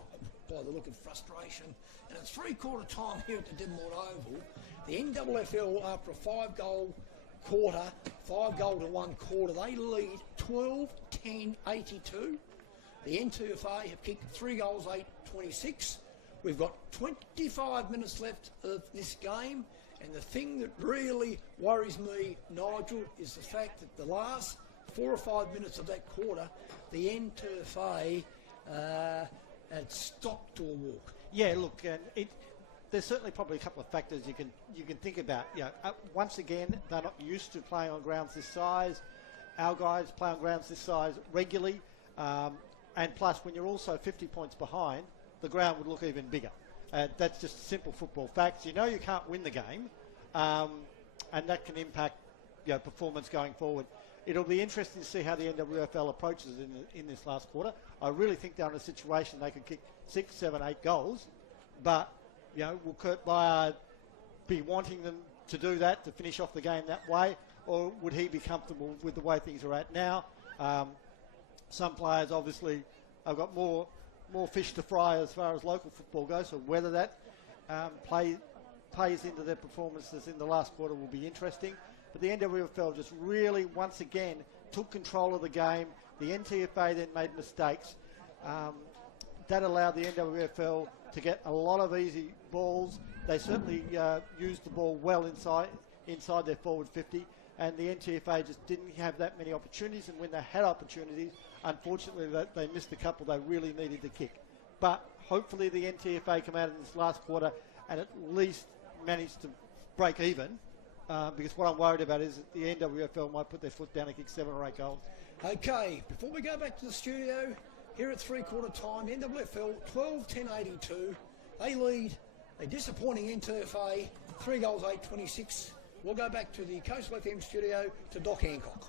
the look of frustration. And it's 3/4 time here at the Devonport Oval. The NWFL, after a 5-goal quarter, 5-goal to 1 quarter, they lead 12-10-82. The NTFA have kicked 3 goals, 8-26. We've got 25 minutes left of this game. And the thing that really worries me, Nigel, is the fact that the last 4 or 5 minutes of that quarter, the NTFA had stopped to a walk. Yeah, look, there's certainly probably a couple of factors you can think about. Once again, they're not used to playing on grounds this size. Our guys play on grounds this size regularly, and plus, when you're also 50 points behind, the ground would look even bigger. That's just simple football facts. You can't win the game, and that can impact performance going forward. It'll be interesting to see how the NWFL approaches in this last quarter. I really think they're in a situation they could kick 6, 7, 8 goals, but will Kurt Bayard be wanting them to do that, to finish off the game that way, or would he be comfortable with the way things are at now? Some players obviously have got more fish to fry as far as local football goes, so whether that plays into their performances in the last quarter will be interesting. But the NWFL just really, once again, took control of the game. The NTFA then made mistakes. That allowed the NWFL to get a lot of easy balls. They certainly used the ball well inside their forward 50, and the NTFA just didn't have that many opportunities, and when they had opportunities, unfortunately they missed a couple they really needed to kick. But hopefully the NTFA come out in this last quarter and at least manage to break even, because what I'm worried about is that the NWFL might put their foot down and kick 7 or 8 goals. Okay, before we go back to the studio, here at three-quarter time, NWFL 12-10-82. They lead a disappointing NTFA, 3 goals, 8-26. We'll go back to the Coastal FM studio to Doc Hancock.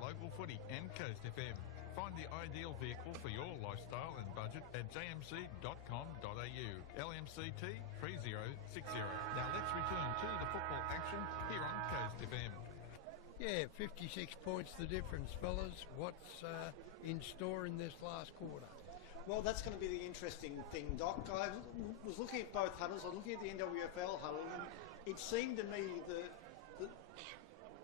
Local footy and Coast FM. Find the ideal vehicle for your lifestyle and budget at jmc.com.au. LMCT 3060. Now let's return to the football action here on Coast FM. Yeah, 56 points the difference, fellas. What's in store in this last quarter? Well, that's going to be the interesting thing, Doc. I was looking at both huddles. I was looking at the NWFL huddle, and it seemed to me that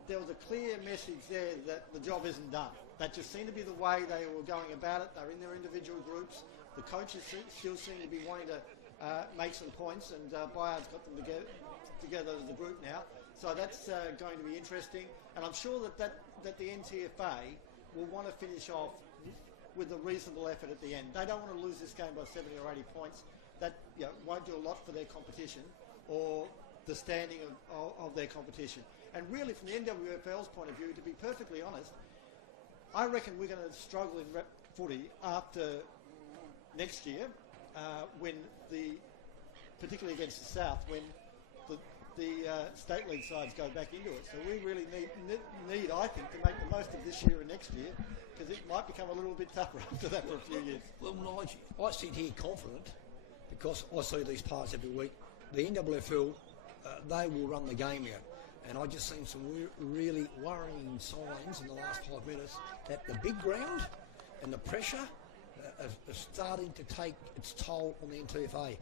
there was a clear message there that the job isn't done. That just seemed to be the way they were going about it. They're in their individual groups. The coaches still seem to be wanting to make some points, and Bayard's got them together as a group now. So that's going to be interesting. And I'm sure that the NTFA will want to finish off with a reasonable effort at the end. They don't want to lose this game by 70 or 80 points. That won't do a lot for their competition or the standing of their competition. And really, from the NWFL's point of view, to be perfectly honest, I reckon we're going to struggle in rep footy after next year, particularly against the South, when the state league sides go back into it. So we really need, I think, to make the most of this year and next year, because it might become a little bit tougher after that for a few years. Well, Nigel, I sit here confident because I see these parts every week. The NWFL, they will run the game out. And I just seen some really worrying signs in the last 5 minutes that the big ground and the pressure are starting to take its toll on the NTFA.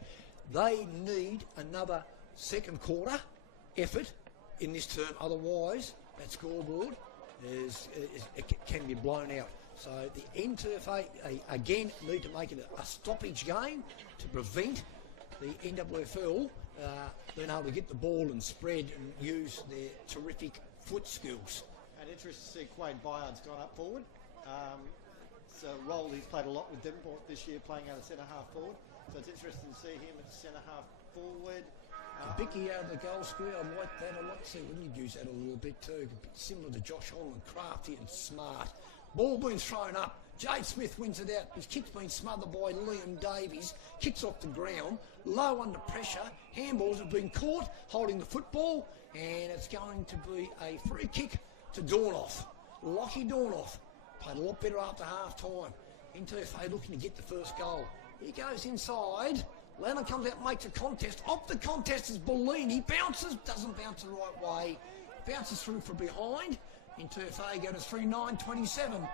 They need another second quarter effort in this term, otherwise that scoreboard can be blown out. So the NTFA, again, need to make it a stoppage game to prevent the NWFL being able to get the ball and spread and use their terrific foot skills. And interesting to see Quade Byard's gone up forward. It's a role he's played a lot with Devonport this year, playing out of centre-half forward. So it's interesting to see him at centre-half forward. Bicky out of the goal square, I like that. I like to see Whitney use that a little bit too. Similar to Josh Holland, crafty and smart. Ball being thrown up. Jade Smith wins it out. His kick's been smothered by Liam Davies. Kicks off the ground. Low under pressure. Handballs have been caught holding the football. And it's going to be a free kick to Dornoff. Lockie Dornoff played a lot better after half time. NTFA looking to get the first goal. He goes inside. Lennon comes out and makes a contest. Off the contest is Bellini. Bounces. Doesn't bounce the right way. Bounces through from behind. NTFA go to 3-9-27.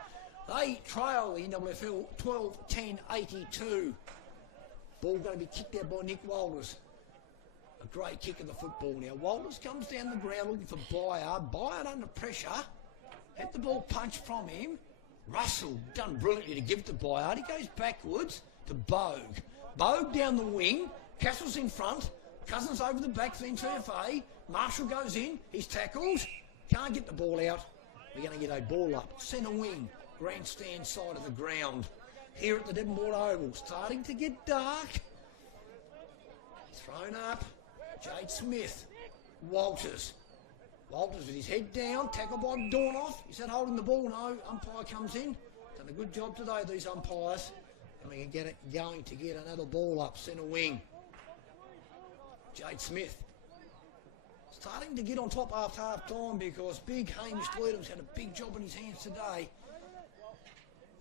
They trail the NWFL 12-10-82. Ball going to be kicked out by Nick Walters. A great kick of the football now. Walters comes down the ground looking for Byard. Byard under pressure. Had the ball punched from him. Russell done brilliantly to give it to Byard. He goes backwards to Bogue. Bogue down the wing. Castle's in front. Cousins over the back for the NTFA. Marshall goes in. He's tackled. Can't get the ball out. We're going to get a ball up. Centre wing. Grandstand side of the ground. Here at the Devonport Oval. Starting to get dark. Thrown up. Jade Smith. Walters. Walters with his head down. Tackled by Dornoff. Is that holding the ball? No. Umpire comes in. Done a good job today, these umpires. And we can going to get another ball up. Centre wing. Jade Smith. Starting to get on top after half time because big Hamish Gleedham's had a big job in his hands today.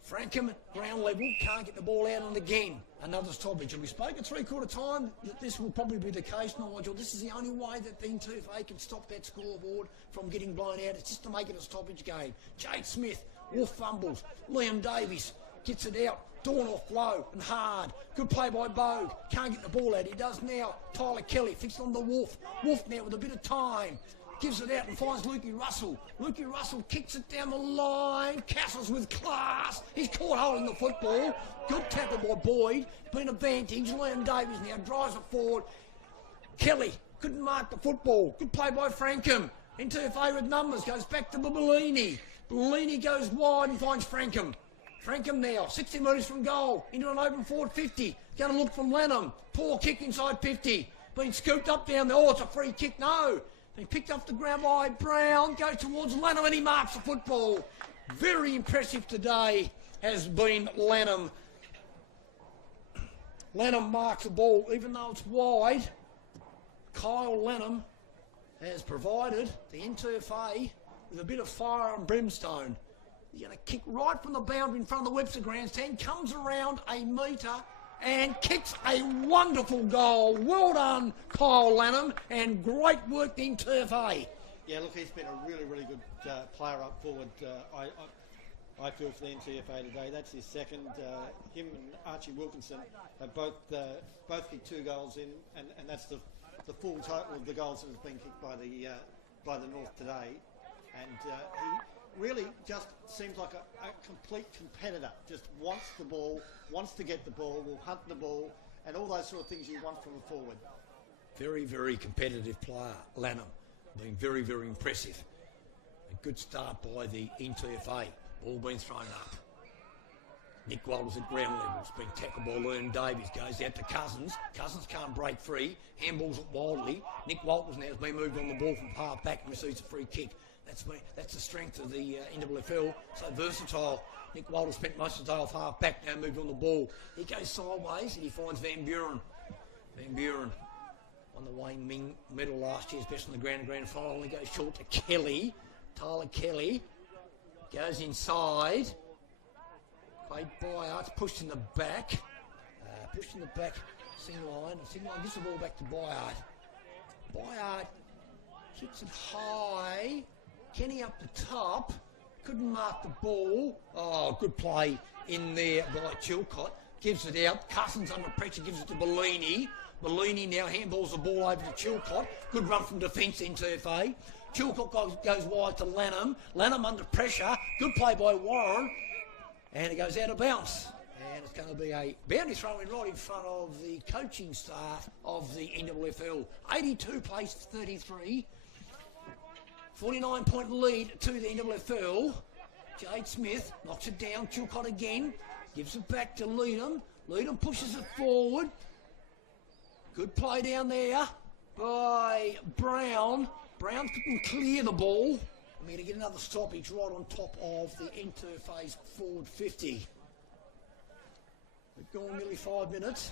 Frankham, ground level, can't get the ball out, and again, another stoppage. And we spoke at three-quarter time that this will probably be the case, Nigel. This is the only way that the NTFA can stop that scoreboard from getting blown out. It's just to make it a stoppage game. Jade Smith, Wolf fumbles. Liam Davies gets it out. Dornoff low and hard. Good play by Bogue. Can't get the ball out. He does now. Tyler Kelly fixed on the Wolf. Wolf now with a bit of time. Gives it out and finds Lukey Russell. Lukey Russell kicks it down the line. Castles with class. He's caught holding the football. Good tackle by Boyd. Been advantage. Liam Davies now drives it forward. Kelly couldn't mark the football. Good play by Frankham. NTFA with numbers. Goes back to Bellini. Bellini goes wide and finds Frankham. Frankham now, 60 metres from goal, into an open forward 50. Going to look from Lanham. Poor kick inside 50. Been scooped up down there. Oh, it's a free kick. No. He picked off the ground by Brown. Goes towards Lanham and he marks the football. Very impressive today has been Lanham. Lanham marks the ball, even though it's wide. Kyle Lanham has provided the NTFA with a bit of fire and brimstone. He's going to kick right from the boundary in front of the Webster grandstand, comes around a metre and kicks a wonderful goal. Well done, Kyle Lanham, and great work the NTFA. Yeah, look, he's been a really, really good player up forward. I feel for the NTFA today. That's his second. Him and Archie Wilkinson have both kicked 2 goals in, and that's the full total of the goals that has been kicked by the North today. And he really just seems like a complete competitor. Just wants the ball, wants to get the ball, will hunt the ball, and all those sort of things you want from a forward. Very, very competitive player, Lanham. Been very, very impressive. A good start by the NTFA. Ball being thrown up. Nick Walters at ground level. It's been tackled by Liam Davies. Goes out to Cousins. Cousins can't break free. Handballs it wildly. Nick Walters now has been moved on the ball from half back and receives a free kick. That's the strength of the NWFL. So versatile. Nick Walters spent most of the day off half back, now moved on the ball. He goes sideways and he finds Van Buren. Van Buren on the Wayne medal last year's best on the grand final. He goes short to Kelly. Tyler Kelly goes inside. Played Byard, pushed in the back. Singline. Singline gives the ball back to Byard. Byard kicks it high. Kenny up the top. Couldn't mark the ball. Oh, good play in there by Chilcott. Gives it out. Cousins under pressure, gives it to Bellini. Bellini now handballs the ball over to Chilcott. Good run from defence in TFA. Chilcott goes wide to Lanham. Lanham under pressure. Good play by Warren. And it goes out of bounds. And it's going to be a boundary throw in right in front of the coaching staff of the NWFL. 82 plays 33. 49-point lead to the NWFL. Jade Smith knocks it down. Chilcott again. Gives it back to Leadham. Leadham pushes it forward. Good play down there by Brown. Brown couldn't clear the ball. I'm going to get another stoppage right on top of the interface forward 50. We've gone nearly 5 minutes.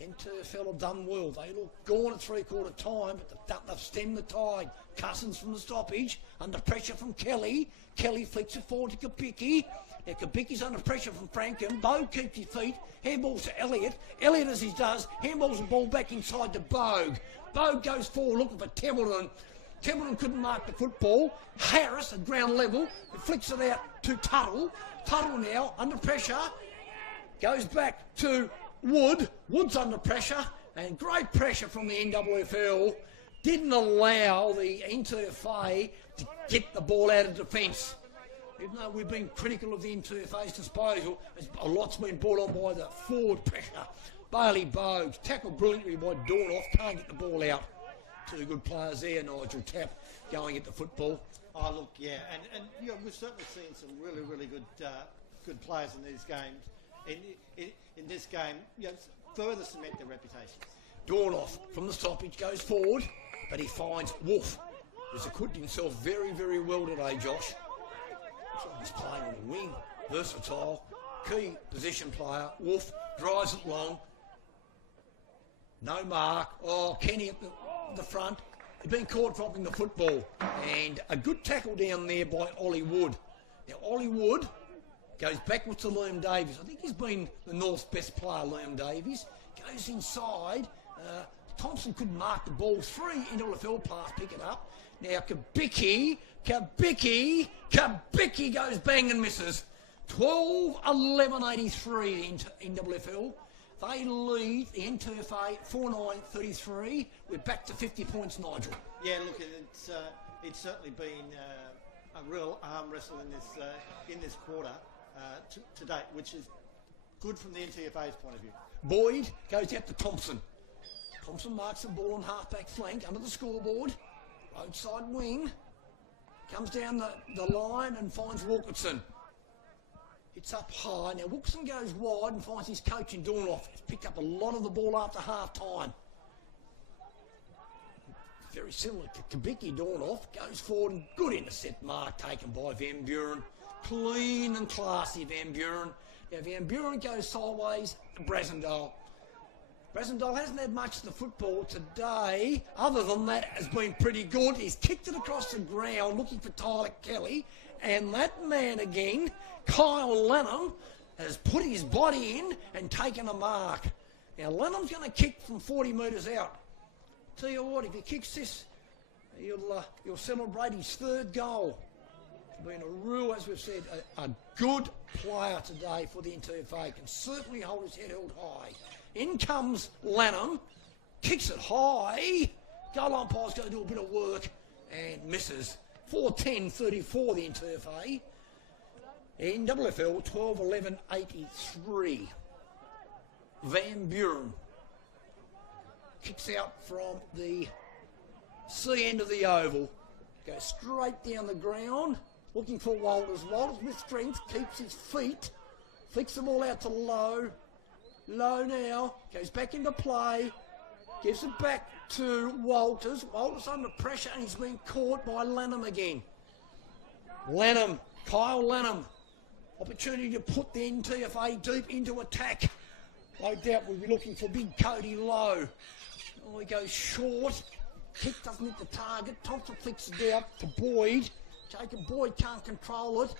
Interfell have done well. They look gone at three-quarter time, but they've stemmed the tide. Cousins from the stoppage, under pressure from Kelly. Kelly flicks it forward to Kapicki. Now Kapicki's under pressure from Franken. Bogue keeps his feet. Handballs to Elliott. Elliott, as he does, handballs the ball back inside to Bogue. Bogue goes forward looking for Templeton. Templeton couldn't mark the football. Harris at ground level. Flicks it out to Tuttle. Tuttle now under pressure. Goes back to Wood. Wood's under pressure. And great pressure from the NWFL. Didn't allow the NTFA to get the ball out of defence. Even though we've been critical of the NTFA's disposal, a lot's been brought on by the forward pressure. Bailey Bogues, tackled brilliantly by Dornoff, can't get the ball out. Two good players there, Nigel Tapp going at the football. Oh, look, yeah, and you know, we've certainly seen some really, really good players in these games. In this game, you know, further cement their reputations. Dornoff from the stoppage goes forward, but he finds Wolf, who's acquitted himself very, very well today, Josh. He's playing on the wing, versatile, key position player. Wolf drives it long. No mark. Oh, Kenny at the front. He's been caught dropping the football. And a good tackle down there by Ollie Wood. Now, Ollie Wood goes backwards to Liam Davies. I think he's been the North's best player, Liam Davies. Goes inside. Thompson couldn't mark the ball. 3 NWFL players pick it up. Now, Kabicki goes bang and misses. 12-11-83 the NWFL. They lead the NTFA 4-9-33. We're back to 50 points, Nigel. Yeah, look, it's certainly been a real arm wrestle in this quarter to date, which is good from the NTFA's point of view. Boyd goes out to Thompson. Thompson marks the ball on half-back flank under the scoreboard. Outside wing. Comes down the line and finds Wilkinson. It's up high. Now Wilkinson goes wide and finds his coach in Dornoff. He's picked up a lot of the ball after half-time. Very similar to Kabicki. Dornoff goes forward and good intercept mark taken by Van Buren. Clean and classy Van Buren. Now Van Buren goes sideways to Brasendale. Brasendale hasn't had much of the football today. Other than that, has been pretty good. He's kicked it across the ground looking for Tyler Kelly. And that man again, Kyle Lanham, has put his body in and taken a mark. Now, Lanham's going to kick from 40 metres out. Tell you what, if he kicks this, he'll celebrate his 3rd goal. Been a real, as we've said, a good player today for the NTFA. Can certainly hold his head held high. In comes Lanham, kicks it high. Goal umpire's going to do a bit of work and misses. 4-10-34 the NTFA. NWFL 12-11-83. Van Buren kicks out from the C end of the oval. Goes straight down the ground. Looking for Walters. Walters with strength, keeps his feet. Flicks the ball out to Lowe. Lowe now. Goes back into play. Gives it back to Walters. Walters under pressure and he's been caught by Lanham again. Lanham. Kyle Lanham. Opportunity to put the NTFA deep into attack. No doubt we'll be looking for big Cody Lowe. Oh, he goes short. Kick doesn't hit the target. Thompson flicks it out to Boyd. Jacob Boyd can't control it.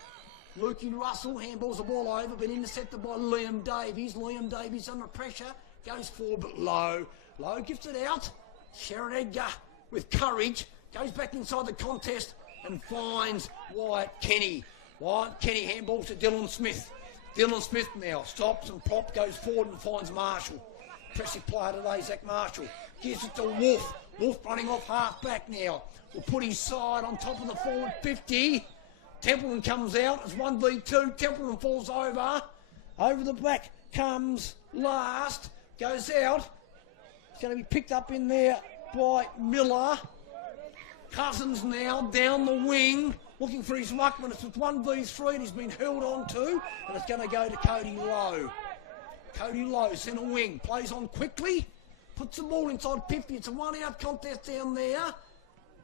Lukey Russell handballs the ball over, but intercepted by Liam Davies. Liam Davies under pressure. Goes forward, but Lowe. Lowe gives it out. Sharon Edgar with courage. Goes back inside the contest and finds Wyatt Kenny. Wyatt Kenny handballs to Dylan Smith. Dylan Smith now stops and prop, goes forward and finds Marshall. Impressive player today, Zach Marshall. Gives it to Wolf. Wolf running off half back now. Will put his side on top of the forward 50. Templeton comes out. It's 1v2. Templeton falls over. Over the back comes Last. Goes out. It's going to be picked up in there by Miller. Cousins now down the wing, looking for his ruckman. It's 1v3 and he's been held on to, and it's going to go to Cody Lowe. Cody Lowe, centre wing, plays on quickly, puts the ball inside 50. It's a one-out contest down there.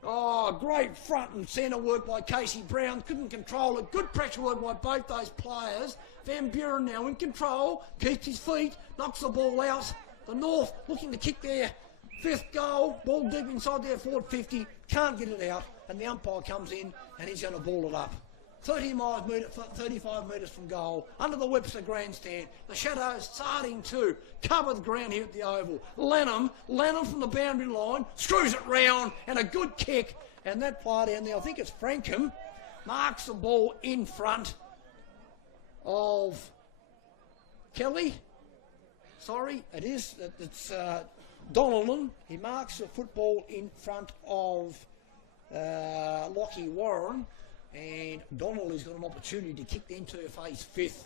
Oh, great front and centre work by Casey Brown. Couldn't control it. Good pressure work by both those players. Van Buren now in control, keeps his feet, knocks the ball out. The North looking to kick their 5th goal, ball deep inside their forward 50, can't get it out, and the umpire comes in and he's going to ball it up. 35 metres from goal, under the Webster grandstand. The Shadows starting to cover the ground here at the Oval. Lanham from the boundary line, screws it round, and a good kick. And that player down there, I think it's Frankham, marks the ball in front of Kelly. Sorry, it is. It's Donnellan. He marks the football in front of Lockie Warren. And Donnelly's got an opportunity to kick the N2FA's 5th.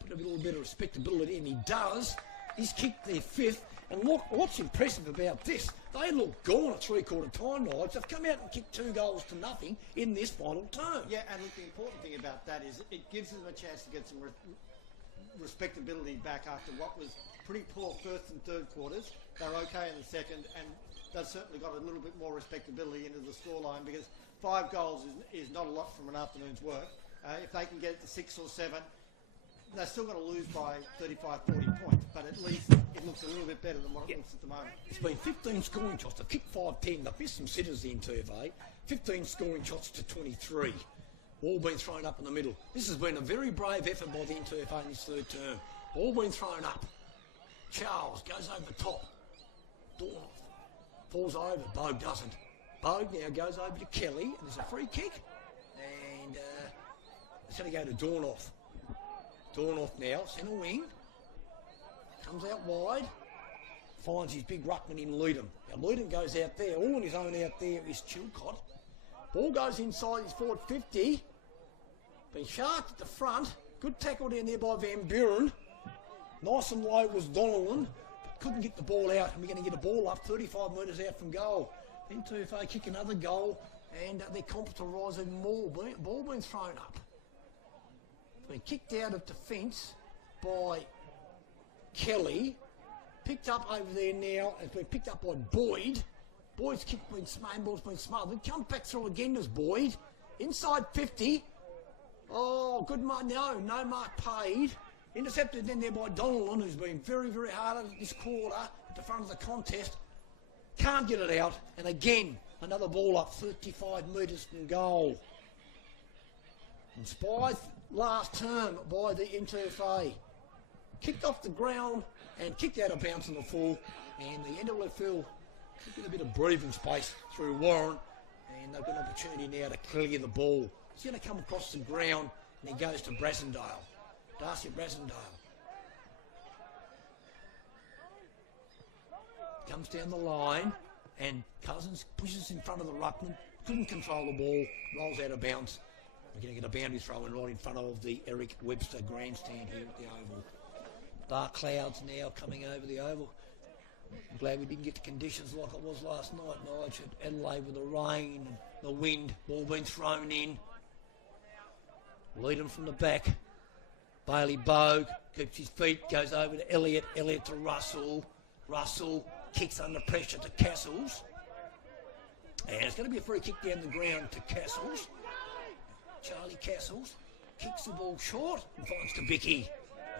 Put a little bit of respectability, and he does. He's kicked their 5th. And look, what's impressive about this, they look gone at three-quarter time knives. They've come out and kicked 2 goals to nothing in this final term. Yeah, and look, the important thing about that is it gives them a chance to get some respectability back after what was pretty poor first and third quarters. They're okay in the second, and they've certainly got a little bit more respectability into the scoreline, because 5 goals is not a lot from an afternoon's work. If they can get it to 6 or 7, they're still going to lose by 35, 40 points, but at least it looks a little bit better than what it looks at the moment. It's been 15 scoring shots. They've kicked 5-10. They've missed some sitters in TFA. 15 scoring shots to 23. All been thrown up in the middle. This has been a very brave effort by the NTFA in this third term. All been thrown up. Charles goes over the top. Dornoff falls over. Bogue doesn't. Bogue now goes over to Kelly, and there's a free kick. And it's going to go to Dornoff. Dornoff now, centre wing. Comes out wide. Finds his big ruckman in Leedham. Now Leedham goes out there. All on his own out there is Chilcott. Ball goes inside his forward 50. Been sharked at the front. Good tackle down there by Van Buren. Nice and low was Donnellan. But couldn't get the ball out. And we're going to get a ball up 35 metres out from goal. Then 2FA kick another goal. And their confidence will rise even more. Ball being thrown up. Been kicked out of defence by Kelly. Picked up over there now. It's been picked up by Boyd. Boyd's kick been ball's been smothered. Comes back through again as Boyd. Inside 50. Oh, good mark. No mark paid. Intercepted then there by Donnellan, who's been very, very hard at this quarter at the front of the contest. Can't get it out. And again, another ball up 35 metres from goal. And Spyth last term by the NTFA. Kicked off the ground and kicked out of bounds in the full. And the NWFL get a bit of breathing space through Warren, and they've got an opportunity now to clear the ball. He's going to come across the ground, and he goes to Brassendale. Darcy Brassendale. Comes down the line, and Cousins pushes in front of the ruckman. Couldn't control the ball, rolls out of bounds. We're going to get a boundary throw in right in front of the Eric Webster grandstand here at the Oval. Dark clouds now coming over the Oval. I'm glad we didn't get the conditions like it was last night, Nige, at Adelaide with the rain and the wind, ball being thrown in. Lead him from the back. Bailey Bogue keeps his feet, goes over to Elliott, Elliott to Russell. Russell kicks under pressure to Castles. And it's going to be a free kick down the ground to Castles. Charlie Castles kicks the ball short and finds Kabicki.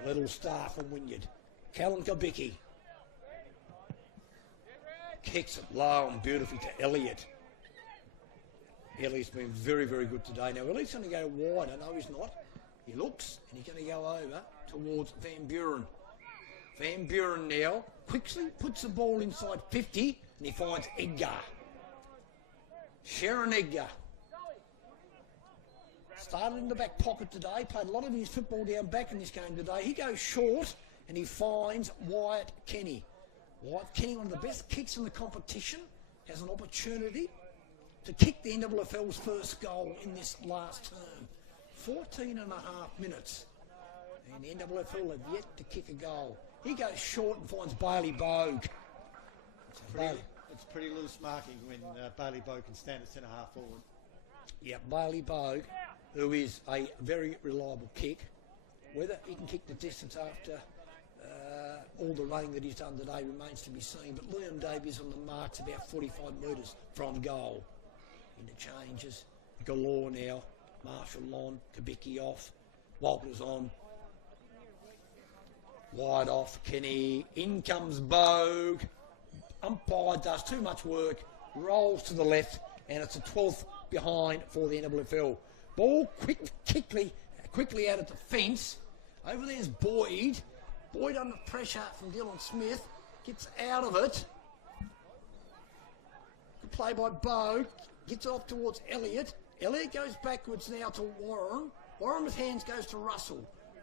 A little star from Wynyard. Callan Kabicki. Kicks it low and beautifully to Elliott. Elliott's been very, very good today. Now, Elliott's going to go wide. I know he's not. He looks, and he's going to go over towards Van Buren. Van Buren now quickly puts the ball inside 50, and he finds Edgar. Sharon Edgar. Started in the back pocket today, played a lot of his football down back in this game today. He goes short, and he finds Wyatt Kenny. Wyatt Kenny, one of the best kicks in the competition, has an opportunity to kick the NWFL's first goal in this last term. 14 and a half minutes. And the NWFL have yet to kick a goal. He goes short and finds Bailey Bogue. It's pretty loose marking when Bailey Bogue can stand at centre-half forward. Yeah, Bailey Bogue, who is a very reliable kick. Whether he can kick the distance after all the running that he's done today remains to be seen. But Liam Davies on the mark's about 45 metres from goal. Interchanges galore now. Marshall on, Kabicki off, Walters on. Wide off, Kenny. In comes Bogue. Umpire does too much work, rolls to the left, and it's a 12th behind for the NWFL. Ball quickly out of the fence. Over there's Boyd. Boyd under pressure from Dylan Smith. Gets out of it. Good play by Bogue. Gets off towards Elliott. Elliott goes backwards now to Warren. Warren with hands goes to Russell.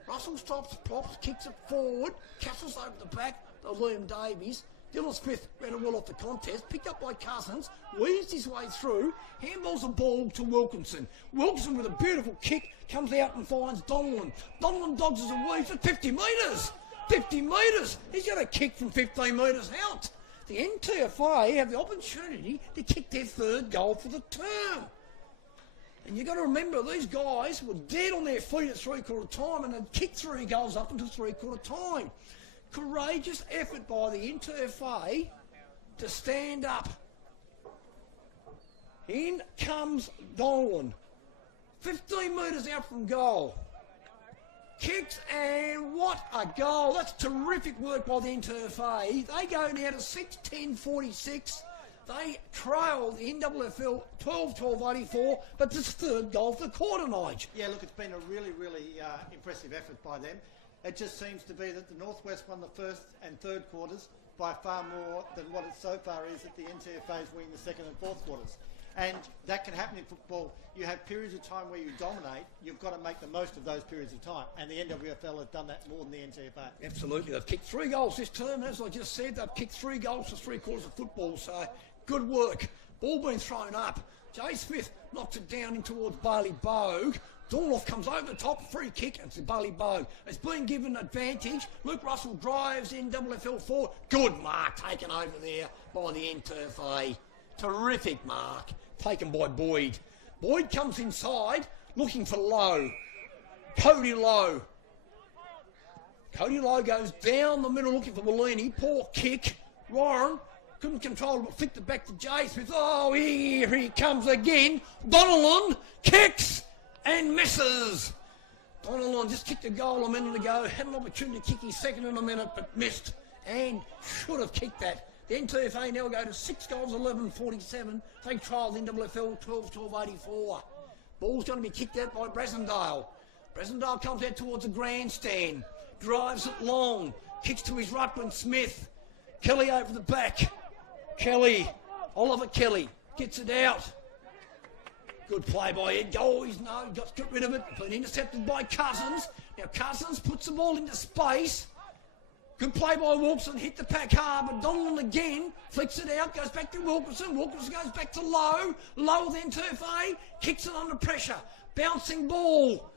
Russell stops, pops, kicks it forward. Castles over the back to Liam Davies. Dylan Smith ran well off the contest, picked up by Cousins, weaved his way through, handballs the ball to Wilkinson. Wilkinson with a beautiful kick comes out and finds Donlan. Donlan dodges and weaves at 50 metres. 50 metres. He's got a kick from 15 metres out. The NTFA have the opportunity to kick their third goal for the term. And you've got to remember, these guys were dead on their feet at three-quarter time and had kicked 3 goals up until three-quarter time. Courageous effort by the NTFA to stand up. In comes Dolan. 15 metres out from goal. Kicks, and what a goal. That's terrific work by the NTFA. They go now to 6-10-46. They trail the NWFL 12-12-84, but this third goal for the quarter, Nige. Yeah, look, it's been a really, really impressive effort by them. It just seems to be that the Northwest won the first and third quarters by far more than what it so far is that the NTFA is winning the second and fourth quarters. And that can happen in football. You have periods of time where you dominate. You've got to make the most of those periods of time. And the NWFL has done that more than the NTFA. Absolutely. They've kicked 3 goals this term. As I just said, they've kicked 3 goals for 3 quarters of football. So good work. Ball being thrown up. Jay Smith knocks it down in towards Bailey Bogue. Dornoff comes over the top, free kick, and it's Bailey Bogue. It's been given advantage. Luke Russell drives in WFL forward. Good mark taken over there by the NTFA. Terrific mark taken by Boyd. Boyd comes inside looking for Lowe. Cody Lowe. Cody Lowe goes down the middle looking for Bellini. Poor kick. Warren couldn't control it, but flicked it back to Jay Smith. Oh, here he comes again. Donnellan kicks and misses. Donnellan just kicked a goal a minute ago. Had an opportunity to kick his second in a minute, but missed. And should have kicked that. The NTFA now go to 6 goals, 11-47. They trial the NWFL 12-12-84. Ball's going to be kicked out by Brasendale. Brasendale comes out towards the grandstand. Drives it long. Kicks to his ruckman, Smith. Kelly over the back. Kelly. Oliver Kelly. Gets it out. Good play by Ed. Oh, he's got to get rid of it. Been intercepted by Cousins. Now Cousins puts the ball into space. Good play by Wilson, hit the pack hard, but Donald again flicks it out, goes back to Wilkinson. Wilkinson goes back to Lowe. Lowe then Turfay, kicks it under pressure. Bouncing ball.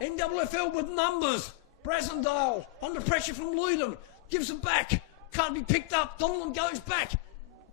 NWFL with numbers. Brasendale under pressure from Ludham. Gives it back. Can't be picked up. Donald goes back.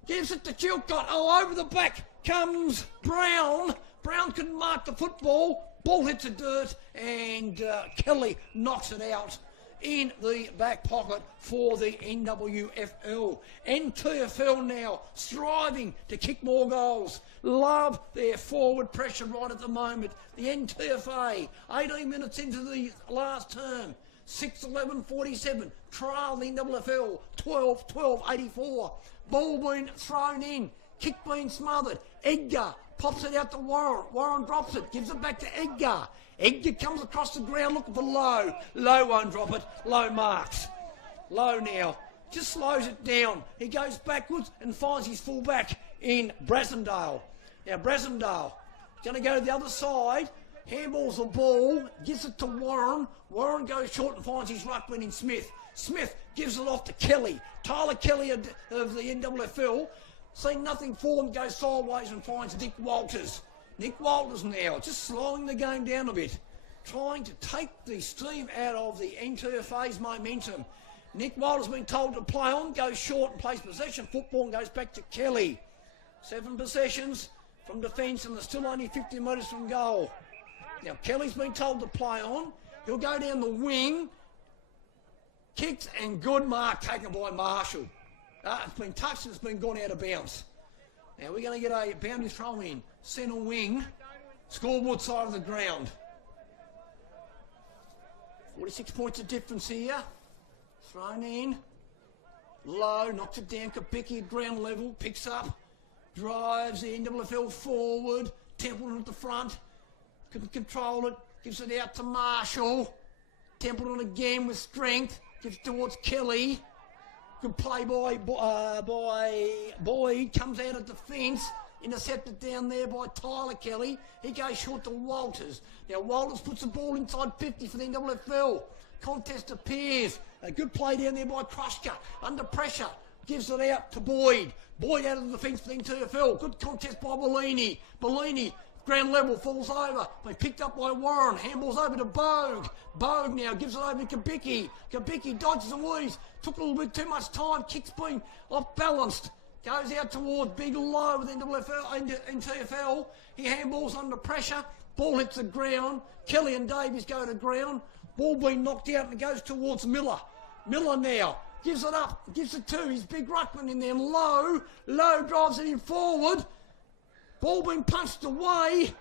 Gives it to Chilcott. Oh, over the back comes Brown. Brown couldn't mark the football. Ball hits the dirt, and Kelly knocks it out in the back pocket for the NWFL. NTFL now striving to kick more goals. Love their forward pressure right at the moment. The NTFA, 18 minutes into the last term, 6-11-47. Trial the NWFL, 12-12-84. Ball being thrown in. Kick being smothered. Edgar pops it out to Warren. Warren drops it, gives it back to Edgar. Edgar comes across the ground looking for Lowe. Lowe won't drop it. Lowe marks. Lowe now just slows it down. He goes backwards and finds his fullback in Brasendale. Now Brasendale going to go to the other side. Handballs the ball, gives it to Warren. Warren goes short and finds his ruckman in Smith. Smith gives it off to Kelly. Tyler Kelly of the NWFL Seen nothing for him, goes sideways and finds Nick Walters. Nick Walters now just slowing the game down a bit, trying to take the steam out of the NTFA's momentum. Nick Walters been told to play on, goes short and plays possession football and goes back to Kelly. 7 possessions from defence and they're still only 50 metres from goal. Now Kelly's been told to play on. He'll go down the wing. Kicked and good mark taken by Marshall. It's been touched and it's been gone out of bounds. Now we're going to get a boundary throw in. Centre wing. Scoreboard side of the ground. 46 points of difference here. Thrown in. Low, knocks it down. Kabicki at ground level. Picks up. Drives the NWFL forward. Templeton at the front. Couldn't control it. Gives it out to Marshall. Templeton again with strength. Gives it towards Kelly. Good play by Boyd. Comes out of defence. Intercepted down there by Tyler Kelly. He goes short to Walters. Now Walters puts the ball inside 50 for the NWFL. Contest appears. A good play down there by Krushka. Under pressure. Gives it out to Boyd. Boyd out of the defence for the NTFL. Good contest by Bellini. Bellini, ground level, falls over. They picked up by Warren. Handballs over to Bogue. Bogue now gives it over to Kabicki. Kabicki dodges and weaves. Took a little bit too much time. Kick's been off-balanced. Goes out towards Big Low with NTFL. He handballs under pressure. Ball hits the ground. Kelly and Davies go to ground. Ball being knocked out and it goes towards Miller. Miller now gives it up. Gives it to his big ruckman in there. Low drives it in forward. Ball being punched away.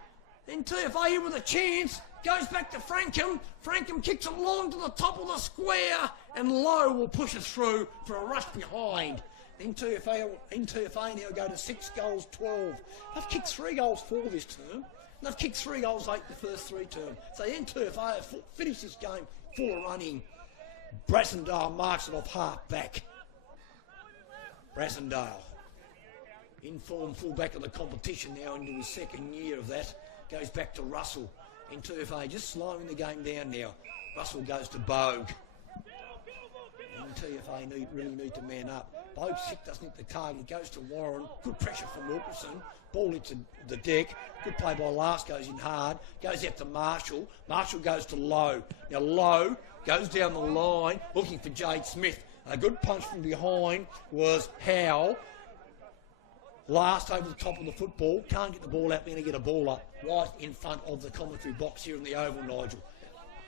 Then TFA here with a chance. Goes back to Frankham. Frankham kicks it long to the top of the square. And Low will push it through for a rush behind. Then TFA now go to 6 goals, 12. They've kicked 3 goals 4 this term. And they've kicked 3 goals 8 the first 3 terms. So NTFA have finished this game full running. Brassendale marks it off half back. Brassendale. Informed full-back of the competition now into his 2nd year of that. Goes back to Russell. NTFA just slowing the game down now. Russell goes to Bogue. NTFA really need to man up. Bogue's sick, doesn't hit the target. He goes to Warren. Good pressure from Wilkerson. Ball hits the deck. Good play by Last, goes in hard. Goes out to Marshall. Marshall goes to Low. Now Low goes down the line looking for Jade Smith. A good punch from behind was Howe. Last over the top of the football. Can't get the ball out. We're going to get a ball up right in front of the commentary box here in the Oval, Nigel.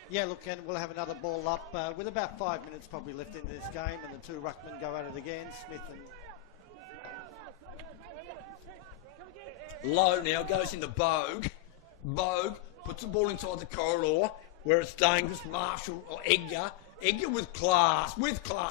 Yeah, look, and we'll have another ball up with about 5 minutes probably left in this game, and the 2 ruckmen go at it again, Smith and... Low now goes into Bogue. Bogue puts the ball inside the corridor where it's dangerous. Marshall or Edgar with class.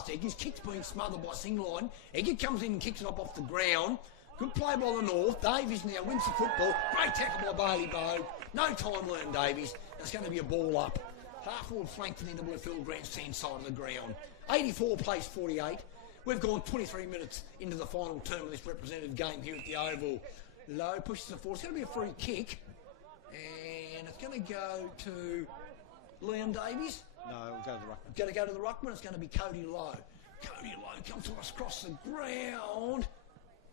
Edgar's kick's being smothered by Singline. Edgar comes in and kicks it up off the ground. Good play by the North. Davies now wins the football. Great tackle by Bailey Bogue. No time learned Davies. There's going to be a ball up. Half-forward flank for the NWFL grandstand side of the ground. 84 plays 48. We've gone 23 minutes into the final term of this representative game here at the Oval. Low pushes it forward. It's going to be a free kick. And it's going to go to Liam Davies. No, we'll go to the ruckman. Going to go to the ruckman. It's going to be Cody Lowe. Cody Lowe comes to us across the ground.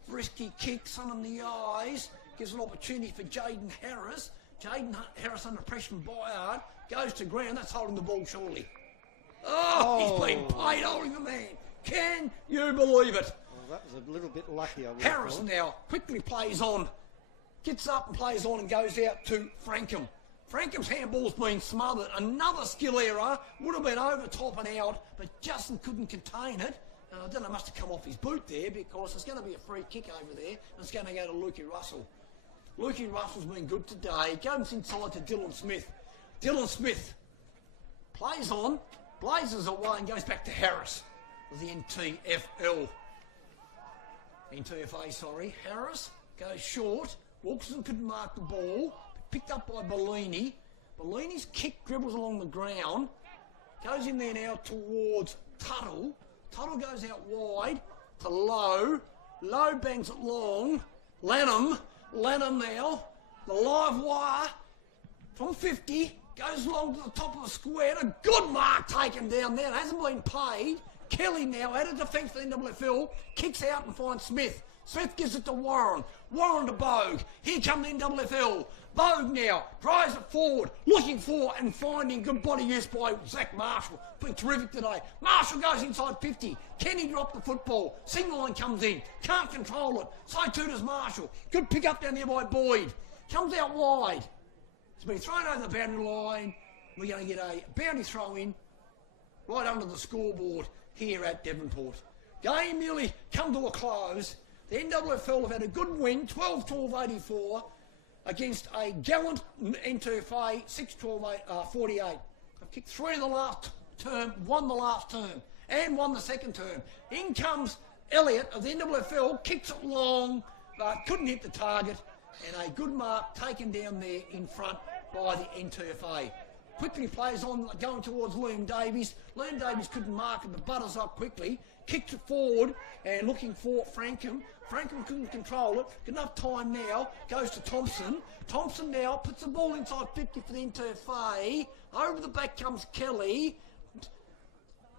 Risky kick, sun in the eyes. Gives an opportunity for Jaden Harris. Jaden Harris under pressure from Byard. Goes to ground. That's holding the ball surely. Oh, he's been played holding the man. Can you believe it? Well, that was a little bit lucky, I would Harris now quickly plays on. Gets up and plays on and goes out to Frankham. Frankham's handball's been smothered. Another skill error. Would have been over top and out, but Justin couldn't contain it. I don't know, must have come off his boot there because it's going to be a free kick over there. And it's going to go to Lukey Russell. Lukey Russell's been good today. Goes inside to Dylan Smith. Dylan Smith plays on, blazes away and goes back to Harris with the NTFA. Harris goes short. Wilkerson couldn't mark the ball. Picked up by Bellini. Bellini's kick dribbles along the ground. Goes in there now towards Tuttle. Tuttle goes out wide to Lowe. Lowe bangs it long. Lanham now. The live wire from 50 goes along to the top of the square. A good mark taken down there. It hasn't been paid. Kelly now out of defence for the NWFL. Kicks out and finds Smith. Smith gives it to Warren. Warren to Bogue. Here come the NWFL. Bogue now drives it forward, looking for and finding good body use by Zach Marshall. Been terrific today. Marshall goes inside 50. Kenny dropped the football. Single line comes in. Can't control it. So too does Marshall. Good pick up down there by Boyd. Comes out wide. It's been thrown over the boundary line. We're going to get a boundary throw in right under the scoreboard here at Devonport. Game nearly come to a close. The NWFL have had a good win, 12-12-84, against a gallant N2FA, 6-12-48. I've kicked 3 in the last term, won the last term, and won the second term. In comes Elliott of the NWFL, kicks it long, but couldn't hit the target, and a good mark taken down there in front by the N2FA. Quickly plays on, going towards Liam Davies. Liam Davies couldn't mark it, but butters up quickly. Kicks it forward and looking for Frankham. Frankham couldn't control it. Got enough time now. Goes to Thompson. Thompson now puts the ball inside 50 for the N2FA. Over the back comes Kelly.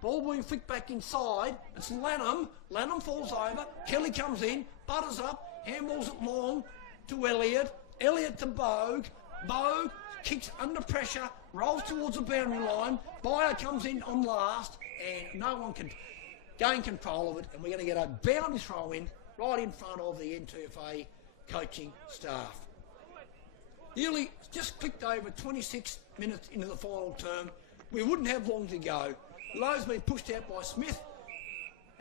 Ball being flicked back inside. It's Lanham. Lanham falls over. Kelly comes in, butters up, handballs it long to Elliott. Elliott to Bogue. Bogue kicks under pressure, rolls towards the boundary line. Byer comes in on last, and no one can gain control of it. And we're going to get a boundary throw in right in front of the N2FA coaching staff. Nearly just clicked over 26 minutes into the final term. We wouldn't have long to go. Lowe's been pushed out by Smith,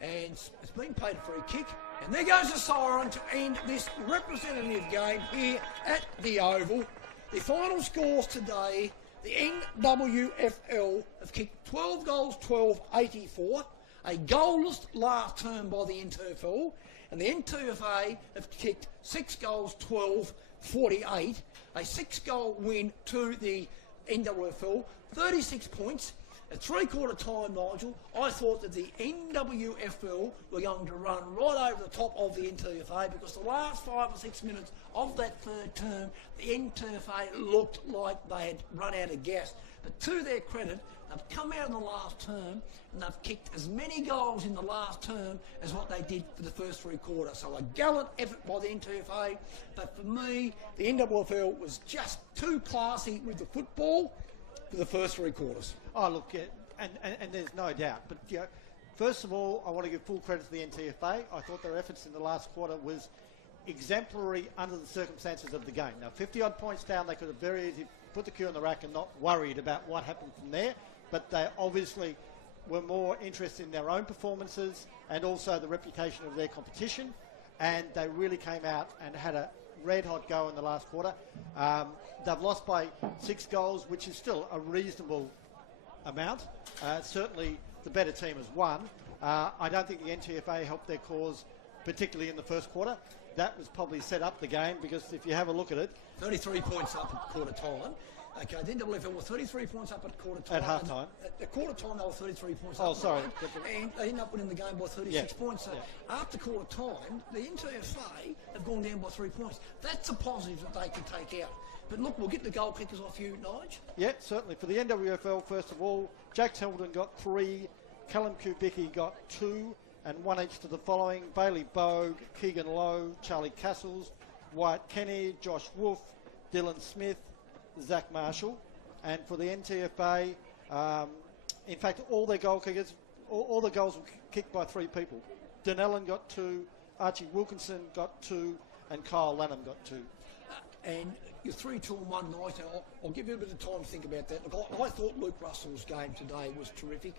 and it's been paid a free kick. And there goes the siren to end this representative game here at the Oval. The final scores today, the NWFL have kicked 12 goals, 12-84, a goalless last term by the N2FL, and the N2FA have kicked 6 goals, 12-48, a 6-goal win to the NWFL, 36 points. At three-quarter time, Nigel, I thought that the NWFL were going to run right over the top of the N2FA because the last 5 or 6 minutes of that third term, the N2FA looked like they had run out of gas. But to their credit, they've come out in the last term and they've kicked as many goals in the last term as what they did for the first 3 quarters. So a gallant effort by the N2FA. But for me, the NWFL was just too classy with the football for the first 3 quarters. Oh, look, and there's no doubt. But, you know, first of all, I want to give full credit to the NTFA. I thought their efforts in the last quarter was exemplary under the circumstances of the game. Now, 50-odd points down, they could have very easily put the cue on the rack and not worried about what happened from there. But they obviously were more interested in their own performances and also the reputation of their competition. And they really came out and had a red-hot go in the last quarter. They've lost by 6 goals, which is still a reasonable amount. Certainly the better team has won. I don't think the NTFA helped their cause, particularly in the first quarter. That was probably set up the game because if you have a look at it... 33 points up at quarter time. Okay, the NWFL were 33 points up at quarter time. At half time. At quarter time they were 33 points up. Oh, sorry. And they ended up winning the game by 36 points. So after quarter time, the NTFA have gone down by 3 points. That's a positive that they can take out. But look, we'll get the goal kickers off you, Nige. Yeah, certainly. For the NWFL, first of all, Jack Hamilton got 3, Callum Kubicki got 2, and 1 each to the following: Bailey Bogue, Keegan Lowe, Charlie Castles, Wyatt Kenny, Josh Wolfe, Dylan Smith, Zach Marshall. And for the NTFA, in fact, all their goal kickers, all the goals were kicked by 3 people. Denellen got 2, Archie Wilkinson got 2, and Kyle Lanham got 2. And you're 3-2-1 night. I'll give you a bit of time to think about that. Look, I thought Luke Russell's game today was terrific.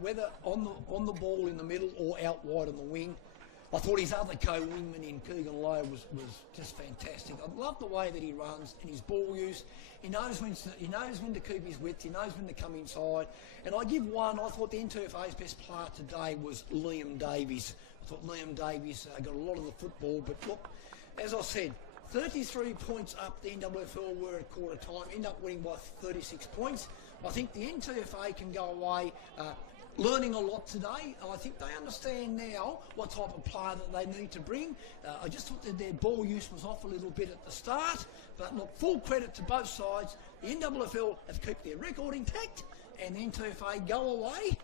Whether on the ball in the middle or out wide on the wing, I thought his other co-wingman in Keegan Lowe was just fantastic. I love the way that he runs and his ball use. He knows when to keep his width. He knows when to come inside. And I give one. I thought the N2FA's best player today was Liam Davies. I thought Liam Davies got a lot of the football. But look, as I said, 33 points up the NWFL were at quarter time, end up winning by 36 points. I think the NTFA can go away learning a lot today. I think they understand now what type of player that they need to bring. I just thought that their ball use was off a little bit at the start, but look, full credit to both sides. The NWFL have kept their record intact, and the NTFA go away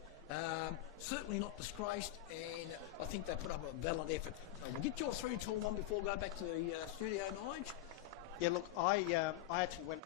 Certainly not disgraced, and I think they put up a valiant effort. We'll get your 3-2-1 before we go back to the studio, Nige. Yeah, look, I actually went